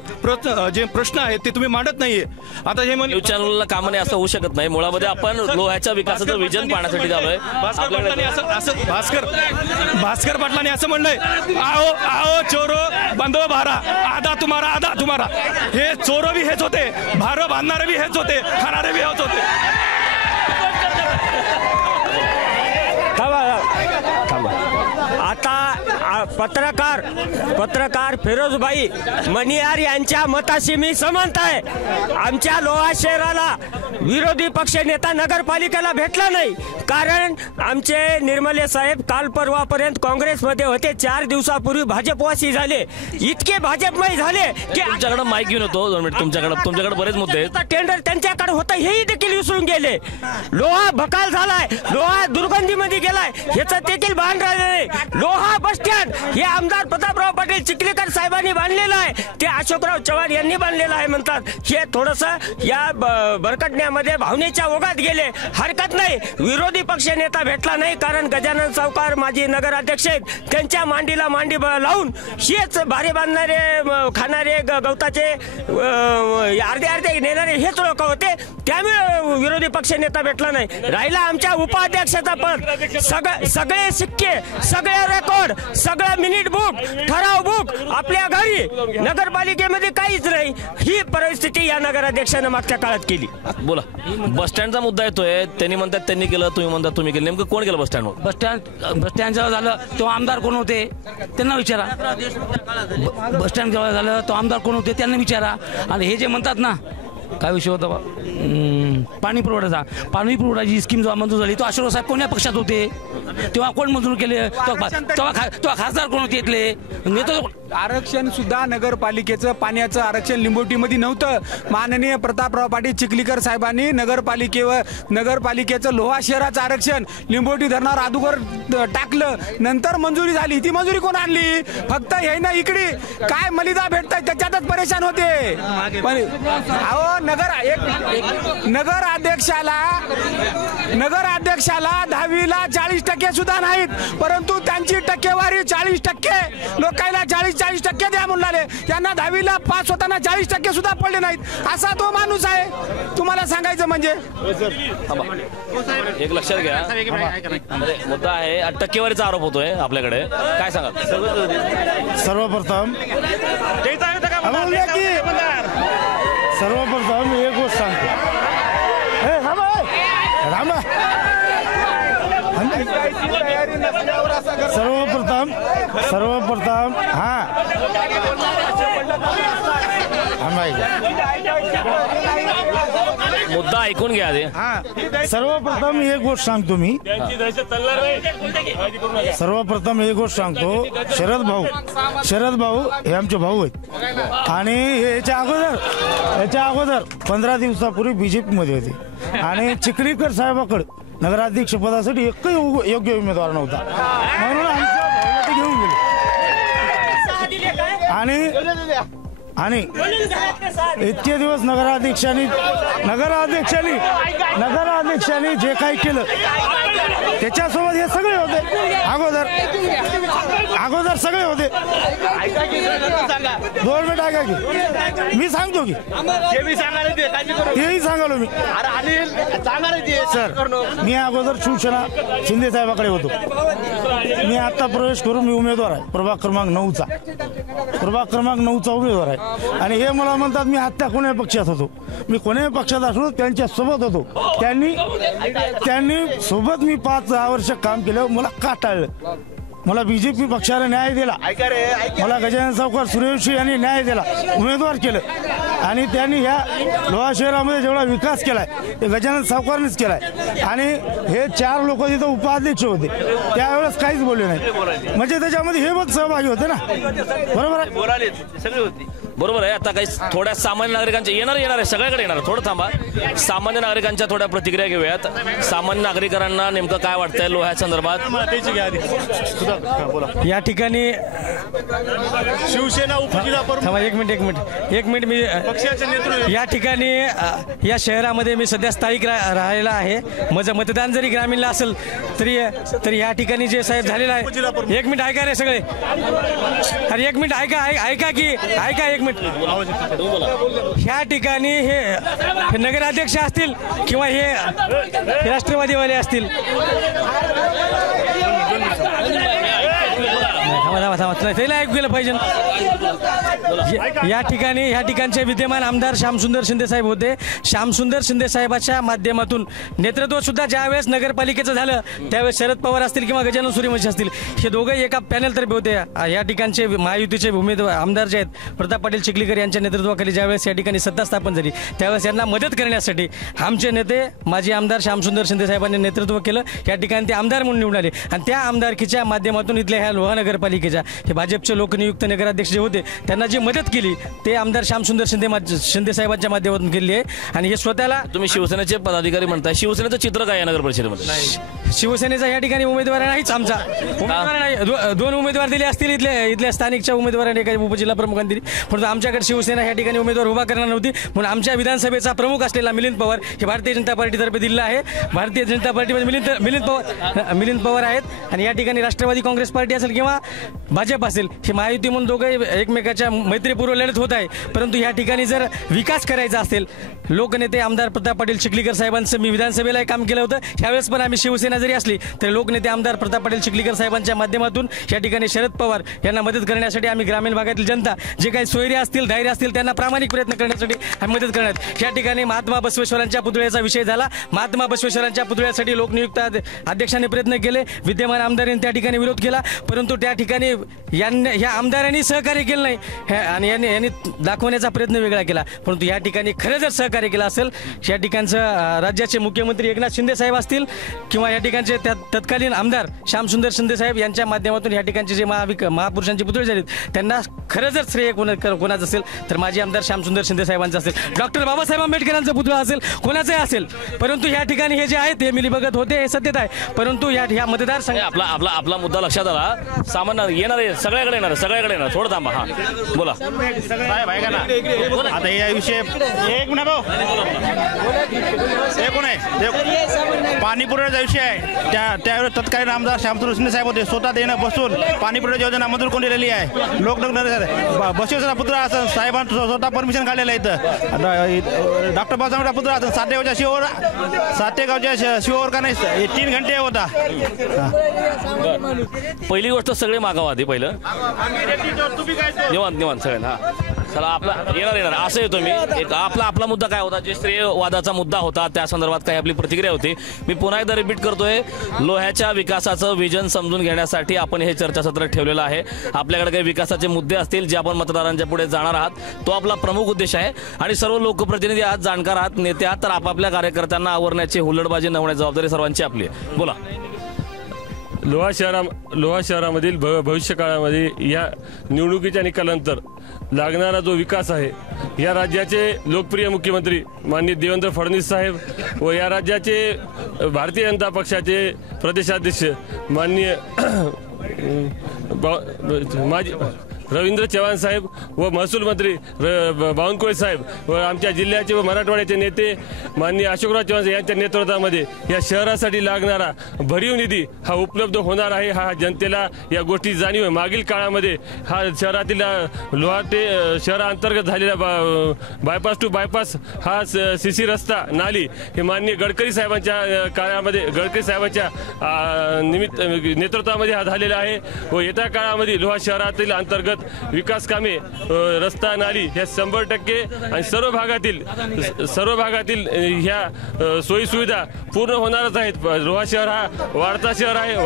जे प्रश्न आहेत ते तुम्ही मांडत नाहीये. आता हे न्यूज चॅनलला काम नाही असं होऊ शकत नाही. मुळामध्ये आपण लोह्याच्या विकासाचं विजन पाहण्यासाठी जालोय. भास्कर पाटलांनी असं म्हणलंय, आओ चोरो बंदो भारा, आधा तुम्हारा. हे चोर भी हेच होते, भार बांधणारे भी हेच होते, खाणारे भी हेच होते. आता पत्रकार फिरोजभाई मणियार यांच्या मताशी मी सहमत आहे. आमच्या लोहा शहराला विरोधी पक्ष नेता नगरपालिकेला भेटला नाही, कारण आमचे निर्मले साहेब काल परवापर्यंत काँग्रेसमध्ये होते, 4 दिवसापूर्वी भाजपवासी झाले, इतके भाजपमय झाले की तुमच्याकडे माईक घेऊन होतो 2 मिनिट. तुमच्याकडे बरेच मुद्दे आहेत. टेंडर त्यांच्याकडे होतं हेही देखील विसरून गेले. लोहा भकाल झालाय, लोहा दुर्गंधीमध्ये गेलाय, ह्याचं देखील भान राहिलं नाही. लोहा बस स्टँड हे आमदार प्रतापराव पाटील चिखलीकर साहेबांनी बांधलेलं आहे, ते अशोकराव चव्हाण यांनी बांधलेलं आहे म्हणतात. हे थोडंसं या भरकटण्यामध्ये भावनेच्या ओघात गेले, हरकत नाही. विरोधी पक्ष नेता भेटला नाही, कारण गजानन सावकार माजी नगराध्यक्ष आहेत, त्यांच्या मांडीला मांडी लावून हेच भारे बांधणारे, खाणारे, गवताचे अर्धे नेणारे हेच लोक होते, त्यामुळे विरोधी पक्ष नेता भेटला नाही. राहिला आमच्या उपाध्यक्षाचा पद, सगळे सिक्के, सगळे रेकॉर्ड, सगळं मिनिट बुक, ठराव बुक आपल्या घरी, नगरपालिकेमध्ये काहीच नाही. ही परिस्थिती या नगराध्यक्षानं मागच्या काळात केली. बोला, बस स्टँडचा मुद्दा येतोय. त्यांनी म्हणतात त्यांनी केलं, तुम्ही म्हणतात तुम्ही केलं. नेमकं कोण केलं बस स्टँड? बस स्टँड जेव्हा झालं तेव्हा आमदार कोण होते त्यांना विचारा. बस स्टँड जेव्हा झालं तो आमदार कोण होते त्यांना विचारा. आणि हे जे म्हणतात ना, काय विषय होता पाणी पुरवठ्याची स्कीम जेव्हा मंजूर झाली तो अशोकराव साहेब कोण्या पक्षात होते, तेव्हा कोण मंजूर केले, तेव्हा खासदार कोण होते इथले नेते? आरक्षण सुद्धा नगरपालिकेचं पाण्याचं आरक्षण लिंबोटीमध्ये नव्हतं. माननीय प्रतापराव पाटील चिखलीकर साहेबांनी नगरपालिकेचं लोहा शहराचं आरक्षण लिंबोटी धरणावर अगोदर टाकलं, नंतर मंजुरी झाली. ती मंजुरी कोण आणली? फक्त हे ना इकडे काय मलिदा भेटताय त्याच्यातच परेशान होते. अहो नगराध्यक्षाला 10वीला 40% सुद्धा नाहीत, परंतु त्यांची टक्केवारी 40%. लोकांना 40% द्या म्हणाले, त्यांना 10वीला पास होताना 40% सुद्धा पडले नाहीत. असा तो माणूस आहे. तुम्हाला सांगायचं म्हणजे एक लक्षात घ्या, मुद्दा आहे टक्केवारीचा आरोप होतोय आपल्याकडे. काय सांगा? सर्वप्रथम सर्वप्रथम एक गोष्ट सांगतो. सर्वप्रथम मुद्दा ऐकून घ्या आधी. सर्वप्रथम एक गोष्ट सांगतो मी. सर्वप्रथम एक गोष्ट सांगतो. शरद भाऊ हे आमचे भाऊ आहेत आणि याच्या अगोदर 15 दिवसापूर्वी बीजेपी मध्ये होते आणि चिखलीकर साहेबाकडे नगराध्यक्ष पदासाठी एकही योग्य उमेदवार नव्हता, म्हणून आमच्या भावाला ते घेऊन गेले. आणि इतके दिवस नगराध्यक्षांनी जे काही केलं त्याच्यासोबत हे सगळे होते. अगोदर सगळे होते. 2 मिनिट ऐका की मी सांगतो की तेही सांगालो मी. सर मी अगोदर शिवसेना शिंदे साहेबाकडे होतो. मी आता प्रवेश करून मी उमेदवार आहे प्रभाग क्रमांक 9चा उमेदवार आहे. आणि हे मला म्हणतात मी आत्ता कोण्या पक्षात होतो. मी कोण्याही पक्षात असलो त्यांच्या सोबत होतो. त्यांनी सोबत मी 5-6 वर्ष काम केलं. मला का टाळलं? मला बीजेपी पक्षाला न्याय दिला. मला गजानन सावकार सूर्यवंशी यांनी न्याय दिला, उमेदवार केलं. आणि त्यांनी ह्या लोहा शहरामध्ये जेवढा विकास केलाय ते गजानन सावकारनेच केलाय. आणि हे 4 लोक तिथं उपाध्यक्ष होते त्यावेळेस काहीच बोलले नाही. म्हणजे त्याच्यामध्ये हे पण सहभागी होते ना. बरोबर आहे. बरोबर आहे. आता काही थोड्या सामान्य नागरिकांच्या येणार आहे सगळ्याकडे येणार. थोडं थांबा. सामान्य नागरिकांच्या थोड्या प्रतिक्रिया घेऊयात. सामान्य नागरिकांना नेमकं काय वाटतंय लोह्या संदर्भात? या ठिकाणी शिवसेना एक मिनिट मी पक्षाचे नेतृत्व या ठिकाणी या शहरामध्ये मी सध्या स्थायिक राहिलेला आहे. माझं मतदान जरी ग्रामीणला असेल तरी या ठिकाणी जे साहेब झालेला आहे. 1 मिनिट ऐका रे सगळे. अरे 1 मिनिट ऐका ऐका 1 मिनिट. ह्या ठिकाणी हे नगराध्यक्ष असतील किंवा हे राष्ट्रवादीवाले असतील. त्याला ऐकू गेलं पाहिजे. या ठिकाणचे विद्यमान आमदार श्यामसुंदर शिंदे साहेब होते. श्यामसुंदर शिंदे साहेबांच्या माध्यमातून नेतृत्व सुद्धा ज्यावेळेस नगरपालिकेचं झालं त्यावेळेस शरद पवार असतील किंवा गजानन सूर्यवंशी असतील हे दोघंही एका पॅनल तर्फे होते. या ठिकाणचे महायुतीचे उमेदवार आमदार जे आहेत प्रताप पाटील चिखलीकर यांच्या नेतृत्वाखाली ज्यावेळेस या ठिकाणी सत्ता स्थापन झाली त्यावेळेस यांना मदत करण्यासाठी आमचे नेते माजी आमदार श्यामसुंदर शिंदे साहेबांनी नेतृत्व केलं. या ठिकाणी ते आमदार म्हणून निवडून आले आणि त्या आमदारकीच्या माध्यमातून इथल्या ह्या लोहा नगरपालिकेच्या हे भाजपचे लोकनियुक्त नगराध्यक्ष जे होते त्यांना जी मदत केली ते आमदार श्यामसुंदर शिंदे साहेबांच्या माध्यमातून केली आहे. आणि हे स्वतःला तुम्ही शिवसेनेचे पदाधिकारी म्हणताय. शिवसेनेचं चित्र काय आहे नगर परिषदेमध्ये? शिवसेनेचा या ठिकाणी उमेदवार नाहीच. आमचा उमेदवार नाही. 2 उमेदवार दिले असतील इथल्या स्थानिकच्या उमेदवारांनी एका उपजिल्हा प्रमुखांनी दिली. परंतु आमच्याकडे शिवसेना या ठिकाणी उमेदवार उभा करणार नव्हती म्हणून आमच्या विधानसभेचा प्रमुख असलेला मिलिंद पवार हे भारतीय जनता पार्टीतर्फे दिलेला आहे. भारतीय जनता पार्टीमध्ये मिलिंद पवार आहेत. आणि या ठिकाणी राष्ट्रवादी काँग्रेस पार्टी असेल किंवा भाजप असेल हे महायुती म्हणून दोघे एकमेकाच्या मैत्रीपूर्व लढत होत आहे. परंतु या ठिकाणी जर विकास करायचा असेल लोकनेते आमदार प्रताप पाटील चिखलीकर साहेबांचं मी विधानसभेला काम केलं होतं. त्यावेळेस पण आम्ही शिवसेना जरी असली तरी लोकनेते आमदार प्रताप पाटील चिखलीकर साहेबांच्या माध्यमातून या ठिकाणी शरद पवार यांना मदत करण्यासाठी आम्ही ग्रामीण भागातील जनता जे काही सोयरे असतील धैर्य असतील त्यांना प्रामाणिक प्रयत्न करण्यासाठी आम्ही मदत करण्यात. या ठिकाणी महात्मा बसवेश्वरांच्या पुतळ्याचा विषय झाला. महात्मा बसवेश्वरांच्या पुतळ्यासाठी लोकनियुक्त अध्यक्षांनी प्रयत्न केले. विद्यमान आमदारांनी त्या ठिकाणी विरोध केला. परंतु त्या ठिकाणी ह्या आमदारांनी सहकार्य केलं नाही आणि यांनी दाखवण्याचा प्रयत्न वेगळा केला. परंतु या ठिकाणी खरं जर सहकार्य केलं असेल या ठिकाणचं राज्याचे मुख्यमंत्री एकनाथ शिंदे साहेब असतील किंवा या ठिकाणचे तत्कालीन आमदार श्यामसुंदर शिंदे साहेब यांच्या माध्यमातून या ठिकाणचे जे महापुरुषांचे पुतळे झालेत त्यांना खरं जर श्रेय कोणाचं असेल तर माजी आमदार श्यामसुंदर शिंदे साहेबांचं असेल. डॉक्टर बाबासाहेब आंबेडकरांचा पुतळा असेल कोणाचाही असेल. परंतु या ठिकाणी हे जे आहेत हे मिलीभगत होते हे सत्यता आहे. परंतु या मतदारसंघ आपला मुद्दा लक्षात आला. सामान्य येणार आहे सगळ्याकडे येणार. थोडं थांबा. हा बोला. आता या विषय एक मिनिट भाऊ कोण आहे पाणी पुरवठ्याचा विषय आहे. त्यावेळेस तत्कालीन आमदार श्यामसुंदर शिंदे साहेब होते. स्वतः देणं बसून पाणी पुरवठा योजना मंजूर करून दिलेली आहे. बसवेश्वरा पुत्र असं साहेबांचं स्वतः परमिशन काढलेलं आहे. डॉक्टर बाबासाहेब पुत्र असं सातेगावच्या शिववर का नाही 3 घंटे होता. पहिली गोष्ट सगळे मागावं आधी पहिलं निवांत सगळ्यांना. चला आपला येणार असं येतो मी एक आपला मुद्दा काय होता, जे श्रेयवादाचा मुद्दा होता त्या संदर्भात काही आपली प्रतिक्रिया होती. मी पुन्हा एकदा रिपीट करतोय, लोह्याच्या विकासाचं विजन समजून घेण्यासाठी आपण हे चर्चासत्र ठेवलेलं आहे. आपल्याकडे काही विकासाचे मुद्दे असतील जे आपण मतदारांच्या पुढे जाणार आहात, तो आपला प्रमुख उद्देश आहे. आणि सर्व लोकप्रतिनिधी आहात, जाणकार आहात, नेते आहात, तर आपापल्या कार्यकर्त्यांना आवरण्याची हुल्लडबाजी न होण्याची जबाबदारी सर्वांची आपली आहे. बोला. लोहा शहरामधील भविष्य काळामध्ये या निवडणुकीच्या निकालानंतर लागणारा जो विकास आहे, या राज्याचे लोकप्रिय मुख्यमंत्री माननीय देवेंद्र फडणवीस साहेब व या राज्याचे भारतीय जनता पक्षाचे प्रदेशाध्यक्ष माननीय माजी रवींद्र चव्हाण साहेब व महसूल मंत्री बावनकुळे साहेब व आमच्या जिल्ह्याचे व मराठवाड्याचे नेते माननीय अशोकराव चव्हाण यांच्या नेतृत्वामध्ये या शहरासाठी लागणारा भरीव निधी हा उपलब्ध होणार आहे. हा जनतेला या गोष्टी जाणीव आहे. मागील काळामध्ये हा शहरातील लोहा ते शहराअंतर्गत झालेला बायपास टू बायपास हा सीसी रस्ता नाली हे माननीय गडकरी साहेबांच्या काळामध्ये गडकरी साहेबांच्या नेतृत्वामध्ये हा झालेला आहे. व येत्या काळामध्ये लोहा शहरातील अंतर्गत विकास कामे रस्ता नाली ह्या 100% आणि सर्व भागातील ह्या सोयी सुविधा पूर्ण होणारच आहेत. लोहा शहर हा वाढता शहर आहे.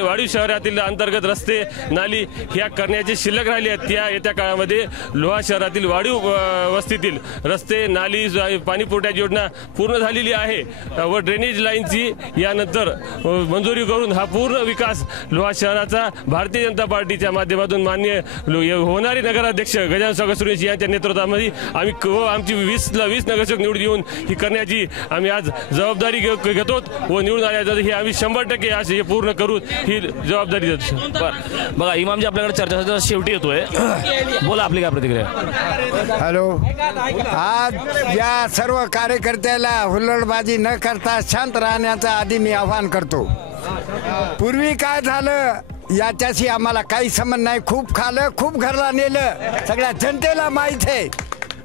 वाढीव शहरातील अंतर्गत रस्ते नाली ह्या करण्याची शिल्लक राहिली आहेत. त्या येत्या काळामध्ये लोहा शहरातील वाढीव वस्तीतील रस्ते नाली पाणी पुरवठ्याची योजना पूर्ण झालेली आहे व ड्रेनेज लाईनची यानंतर मंजुरी करून हा पूर्ण विकास लोहा शहराचा भारतीय जनता पार्टीच्या माध्यमातून माननीय होणारे नगराध्यक्ष गजानन सुरेश यांच्या नेतृत्वामध्ये आमची 20 नगरसेवक निवडून येऊन ही करण्याची आम्ही आज जबाबदारी घेतो व निवडून आल्यानंतर ही आम्ही 100% हे पूर्ण करू ही जबाबदारी देतो. बघा इमामजी आपल्याकडे चर्चा शेवटी येतोय, बोला आपली काय प्रतिक्रिया. हॅलो, आज या सर्व कार्यकर्त्याला हुल्लडबाजी न करता शांत राहण्याचं आधी मी आवाहन करतो. पूर्वी काय झालं याच्याशी आम्हाला काही संबंध नाही. खूप खाल्लं, खूप घरला नेलं, सगळ्या जनतेला माहीत आहे.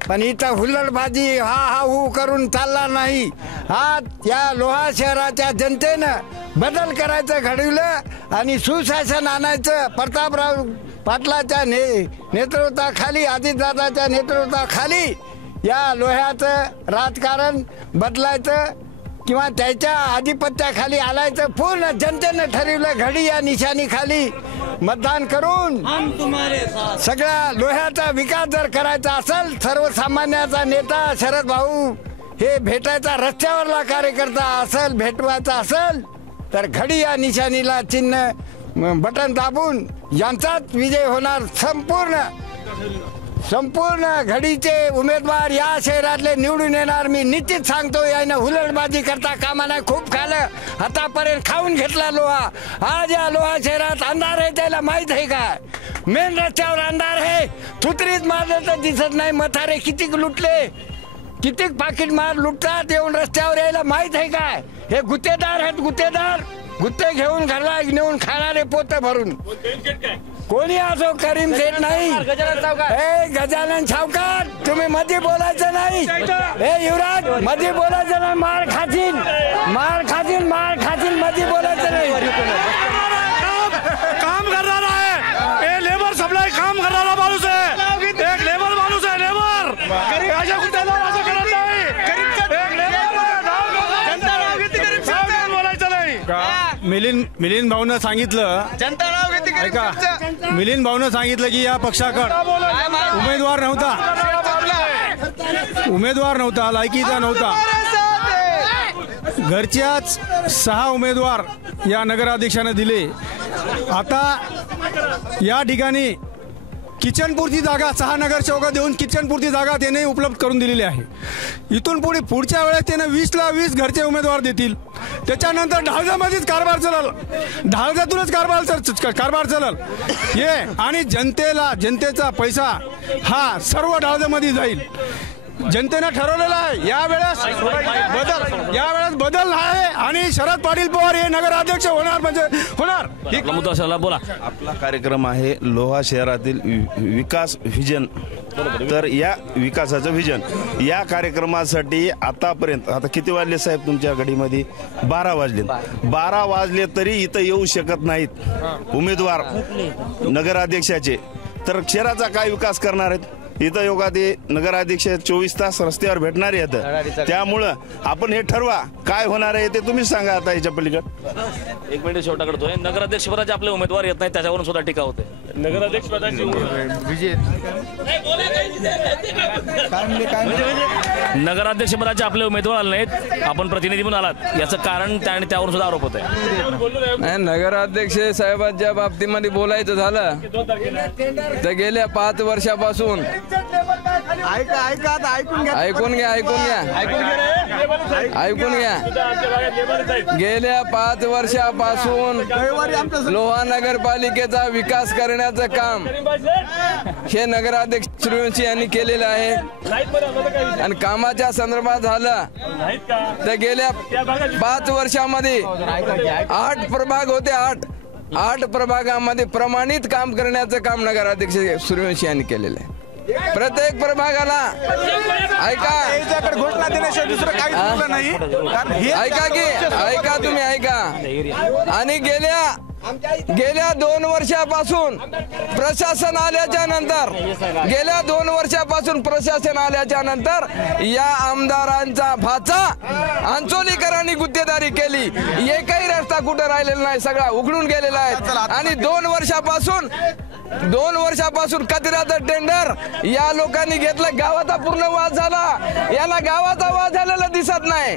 पण इथं हुल्लडबाजी हा करून चालला नाही. हा या लोहा शहराच्या जनतेनं बदल करायचं घडवलं आणि सुशासन आणायचं. प्रतापराव पाटलाच्या नेतृत्वाखाली, अजितदादाच्या नेतृत्वाखाली या लोह्याचं राजकारण बदलायचं किंवा त्याच्या आधिपत्याखाली आलायचं पूर्ण जनतेनं ठरवलं. घडी या निशाणीखाली मतदान करून सगळ्या लोह्याचा विकास जर करायचा असेल, सर्वसामान्याचा नेता शरद भाऊ हे भेटायचा, रस्त्यावरला कार्यकर्ता असेल भेटवायचा असेल तर घडी या निशाणीला चिन्ह बटन दाबून यांचाच विजय होणार. संपूर्ण घडीचे उमेदवार या शहरातले निवडून येणार. मी निश्चित सांगतो, यानं हुल्लडबाजी करता कामा नाही. खूप खाल्लं, आतापर्यंत खाऊन घेतला लोहा. आज या लोहा शहरात अंधार आहे, त्याला माहित आहे का? मेन रस्त्यावर अंधार आहे. थुत्रीत मारलं तर दिसत नाही. मथारे कितीक लुटले, कितीक पाकिट मार लुटतात, येऊन रस्त्यावर यायला माहित आहे काय? हे गुत्तेदार आहेत, गुत्ते घेऊन घरला नेऊन खाणारे पोतं भरून. कोणी असो, करीम सेठ नाही, गजानन सावकार तुम्ही मध्ये बोलायचं नाही. हे युवराज मध्ये बोलायचं नाही, मार खातील मध्ये बोलायचं नाही. काम करणारा आहे, हे लेबर सप्लाय काम करणारा माणूस आहे. एक लेबर माणूस आहे, लेबर बोलायचं नाही. मिलिंद भाऊनं सांगितलं, ऐका, मिलिंद भाऊनं सांगितलं की या पक्षाकडे उमेदवार नव्हता, लायकीचा नव्हता. घरच्याच 6 उमेदवार या नगराध्यक्षाने दिले. आता या ठिकाणी किचनपुरती जागा 6 नगरसेवक देऊन किचनपुरती जागा त्याने उपलब्ध करून दिलेली आहे. इथून पुढच्या वेळेस त्याने 20ला 20 घरचे उमेदवार देतील. त्याच्यानंतर ढालजामध्येच कारभार चलल, ढालजातूनच कारभार चलल हे. आणि जनतेचा पैसा हा सर्व ढालजामध्ये जाईल. जनतेनं ठरवलेलं आहे यावेळेस बदल आहे आणि शरद पाटील पवार हे नगराध्यक्ष होणार म्हणजे होणार. बोला. आपला कार्यक्रम आहे लोहा शहरातील विकास व्हिजन. तर या विकासाचं व्हिजन या कार्यक्रमासाठी आतापर्यंत आता किती वाजले साहेब तुमच्या घडीमध्ये? 12 वाजले तरी इथं येऊ शकत नाहीत उमेदवार नगराध्यक्षाचे. तर शहराचा काय विकास करणार आहेत? इथं योगा ते नगराध्यक्ष 24 तास रस्त्यावर भेटणार आहेत. त्यामुळं आपण हे ठरवा काय होणार आहे ते तुम्हीच सांगा. आता याच्या पलीकडे एक मिनिट शेवटा करतोय. नगराध्यक्ष पदाचे आपले उमेदवार येत नाही, त्याच्यावरून सुद्धा टीका होते. नगराध्यक्ष पदाची नगराध्यक्ष पदाचे आपले उमेदवार आले नाहीत, आपण प्रतिनिधी म्हणून आलात, याचं कारण आणि त्यावरून सुद्धा आरोप होत आहे. नाही, नगराध्यक्ष साहेबांच्या बाबतीमध्ये बोलायचं झालं तर गेल्या 5 वर्षापासून ऐकून घ्या गेल्या 5 वर्षापासून लोहा नगरपालिकेचा विकास करण्याचं काम हे नगराध्यक्ष सूर्यवंशी यांनी केलेलं आहे. आणि कामाच्या संदर्भात झालं तर गेल्या 5 वर्षामध्ये 8 प्रभाग होते. 8 प्रभागामध्ये प्रमाणित काम करण्याचं काम नगराध्यक्ष सूर्यवंशी यांनी केलेलं आहे. प्रत्येक प्रभागाला घोषणा देण्याशिवाय दुसरं काही नाही. ऐका तुम्ही ऐका. आणि गेल्या 2 वर्षापासून प्रशासन आल्याच्या नंतर या आमदारांचा भाचा अंचोलीकरांनी गुत्तेदारी केली. एकही रस्ता कुठे राहिलेला नाही, सगळा उघडून गेलेला आहे. आणि 2 वर्षापासून कचऱ्याचं टेंडर या लोकांनी घेतलं. गावाचा पूर्ण वाद झाला. याला गावाचा वाद झालेला दिसत नाही.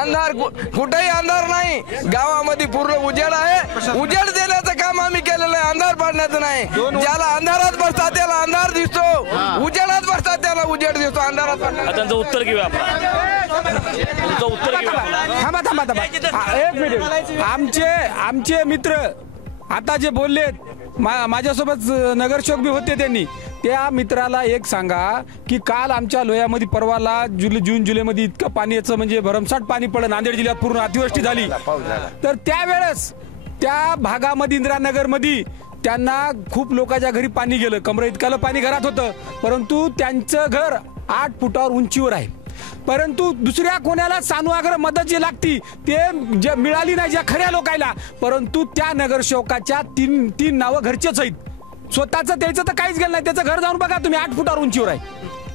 अंधार कुठेही अंधार नाही. गावामध्ये पूर्ण उजेड आहे. उजेड देण्याचं काम आम्ही केलेलं आहे, अंधार पाडण्याचं नाही. ज्याला अंधारात बसतात त्याला अंधार दिसतो, उजेडात बसतात त्याला उजेड दिसतो. अंधारात त्यांचं उत्तर घेऊया तुमचं उत्तर घेऊया. थांबा एक मिनिट. आमचे मित्र आता जे बोललेत, माझ्यासोबत नगरसेवक बी होते, त्यांनी त्या मित्राला एक सांगा की काल आमच्या लोह्यामध्ये परवाला जून जुलैमध्ये इतकं पाण्याचं म्हणजे भरमसाठ पाणी पडलं. नांदेड जिल्ह्यात पूर्ण अतिवृष्टी झाली. तर त्यावेळेस त्या भागामध्ये इंदिरानगरमध्ये त्यांना खूप लोकांच्या घरी पाणी गेलं. कमरे इतकालं पाणी घरात होतं, परंतु त्यांचं घर 8 फुटावर उंचीवर आहे. परंतु दुसऱ्या कोणाला सानुआग्रह मदत जी लागती ते मिळाली नाही ज्या खऱ्या लोकायला. परंतु त्या नगरसेवकाच्या तीन नावं घरचेच आहेत. स्वतःचं त्याचं तर काहीच गेलं नाही. त्याचं घर जाऊन बघा तुम्ही, 8 फुटावर उंचीवर आहे.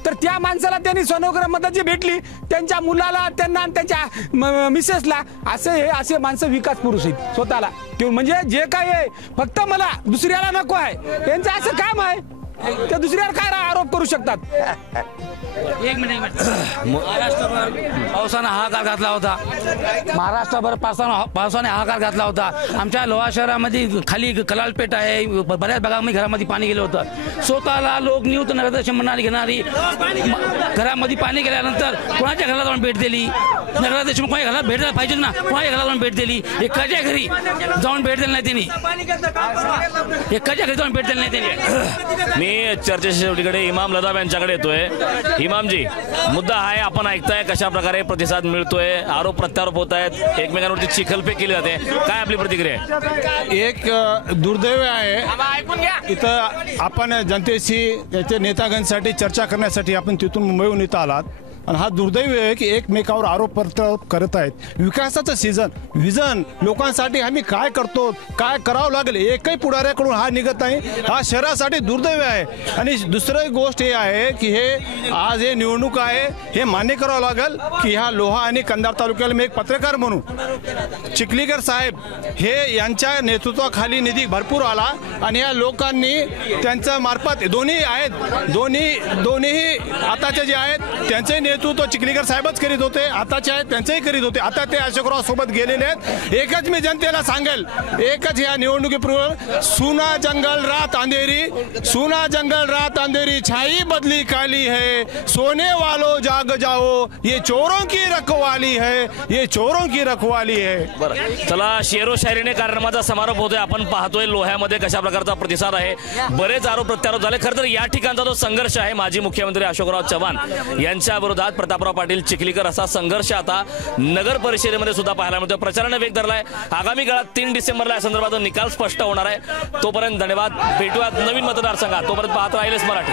तर त्या माणसाला त्यांनी सानुआग्रह मदत जी भेटली, त्यांच्या मुलाला, त्यांना आणि त्यांच्या मिसेसला, असे माणसं विकास पुरुष आहेत स्वतःला. म्हणजे जे काय आहे फक्त मला दुसऱ्याला नको आहे, त्यांचं असं काम आहे. ते दुसऱ्यावर काय आरोप करू शकतात. एक मिनिट. महाराष्ट्रभर पावसाने हाहाकार घातला होता. पावसाने हाहाकार घातला होता. आमच्या लोहा शहरामध्ये खाली कलालपेठ आहे, बऱ्याच भागामध्ये घरामध्ये पाणी गेलं होतं. स्वतःला लोक नियुक्त नगराध्यक्ष म्हणणारी घेणारी घरामध्ये पाणी गेल्यानंतर कोणाच्या घराला जाऊन भेट दिली? नगराध्यक्ष कोणाच्या घराला भेट द्यायला पाहिजे ना, कोणाच्या घराला जाऊन भेट दिली? एकाच्या घरी जाऊन भेट दिली नाही त्यांनी. एकाच्या घरी जाऊन भेट दिली नाही त्यांनी. मी चर्चेच्या शेवटीकडे इमाम लदाब यांच्याकडे येतोय. इमामजी, मुद्दा आहे, आपण ऐकताय कशा प्रकारे प्रतिसाद मिळतोय, आरोप प्रत्यारोप होत आहेत, एकमेकांवरती चिखलफेक केली जाते. काय आपली प्रतिक्रिया आहे? एक दुर्दैव आहे, इथं आपण जनतेशी त्याच्या नेतागणांसाठी चर्चा करण्यासाठी आपण तिथून मुंबईहून इथं आलात. आणि हा दुर्दैव आहे की एकमेकावर आरोप प्रत्यारोप करत आहेत. विकासाचं विजन लोकांसाठी आम्ही काय करतो, काय करावं लागेल, एकही पुढाऱ्याकडून हा निघत नाही. हा शहरासाठी दुर्दैव आहे. आणि दुसरी गोष्ट हे आहे की आज हे निवडणूक आहे, हे मान्य करावं लागेल की ह्या लोहा आणि कंधार तालुक्याला मी एक पत्रकार म्हणून चिखलीकर साहेब हे यांच्या नेतृत्वाखाली निधी भरपूर आला. आणि या लोकांनी त्यांच्या मार्फत दोन्ही दोन्ही आताचे जे आहेत त्यांचे नेतृत्व चिखलीकर साहेबच करीत होते, आताचे आहेत त्यांचंही करीत होते. आता ते अशोकराव सोबत गेलेले आहेत. एकच मी जनतेला सांगेल, एकच या निवडणुकीपूर्वी सुना जंगल रात अंधेरी छाई बदली काली है, सोने वालों जाग जाओ, ये चोरों की रखवाली है. बरं, चला शेरो शायरीने कार्यक्रमाचा समारोप होतोय. आपण पाहतोय लोह्यामध्ये कशा प्रकारचा प्रतिसाद आहे. बरेच आरोप प्रत्यारोप झाले. खरं तर या ठिकाणचा जो संघर्ष आहे, माजी मुख्यमंत्री अशोकराव चव्हाण यांच्या विरोधात प्रतापराव पाटील चिखलीकर असा संघर्ष आता नगर परिषदेमध्ये सुद्धा पाहायला मिळतो. प्रचाराने वेग धरलाय. आगामी काळात 3 डिसेंबरला या संदर्भात निकाल स्पष्ट होणार आहे. तोपर्यंत धन्यवाद. भेटूयात नवीन मतदारसंघात. तोपर्यंत पाहत राहिलेच मराठी.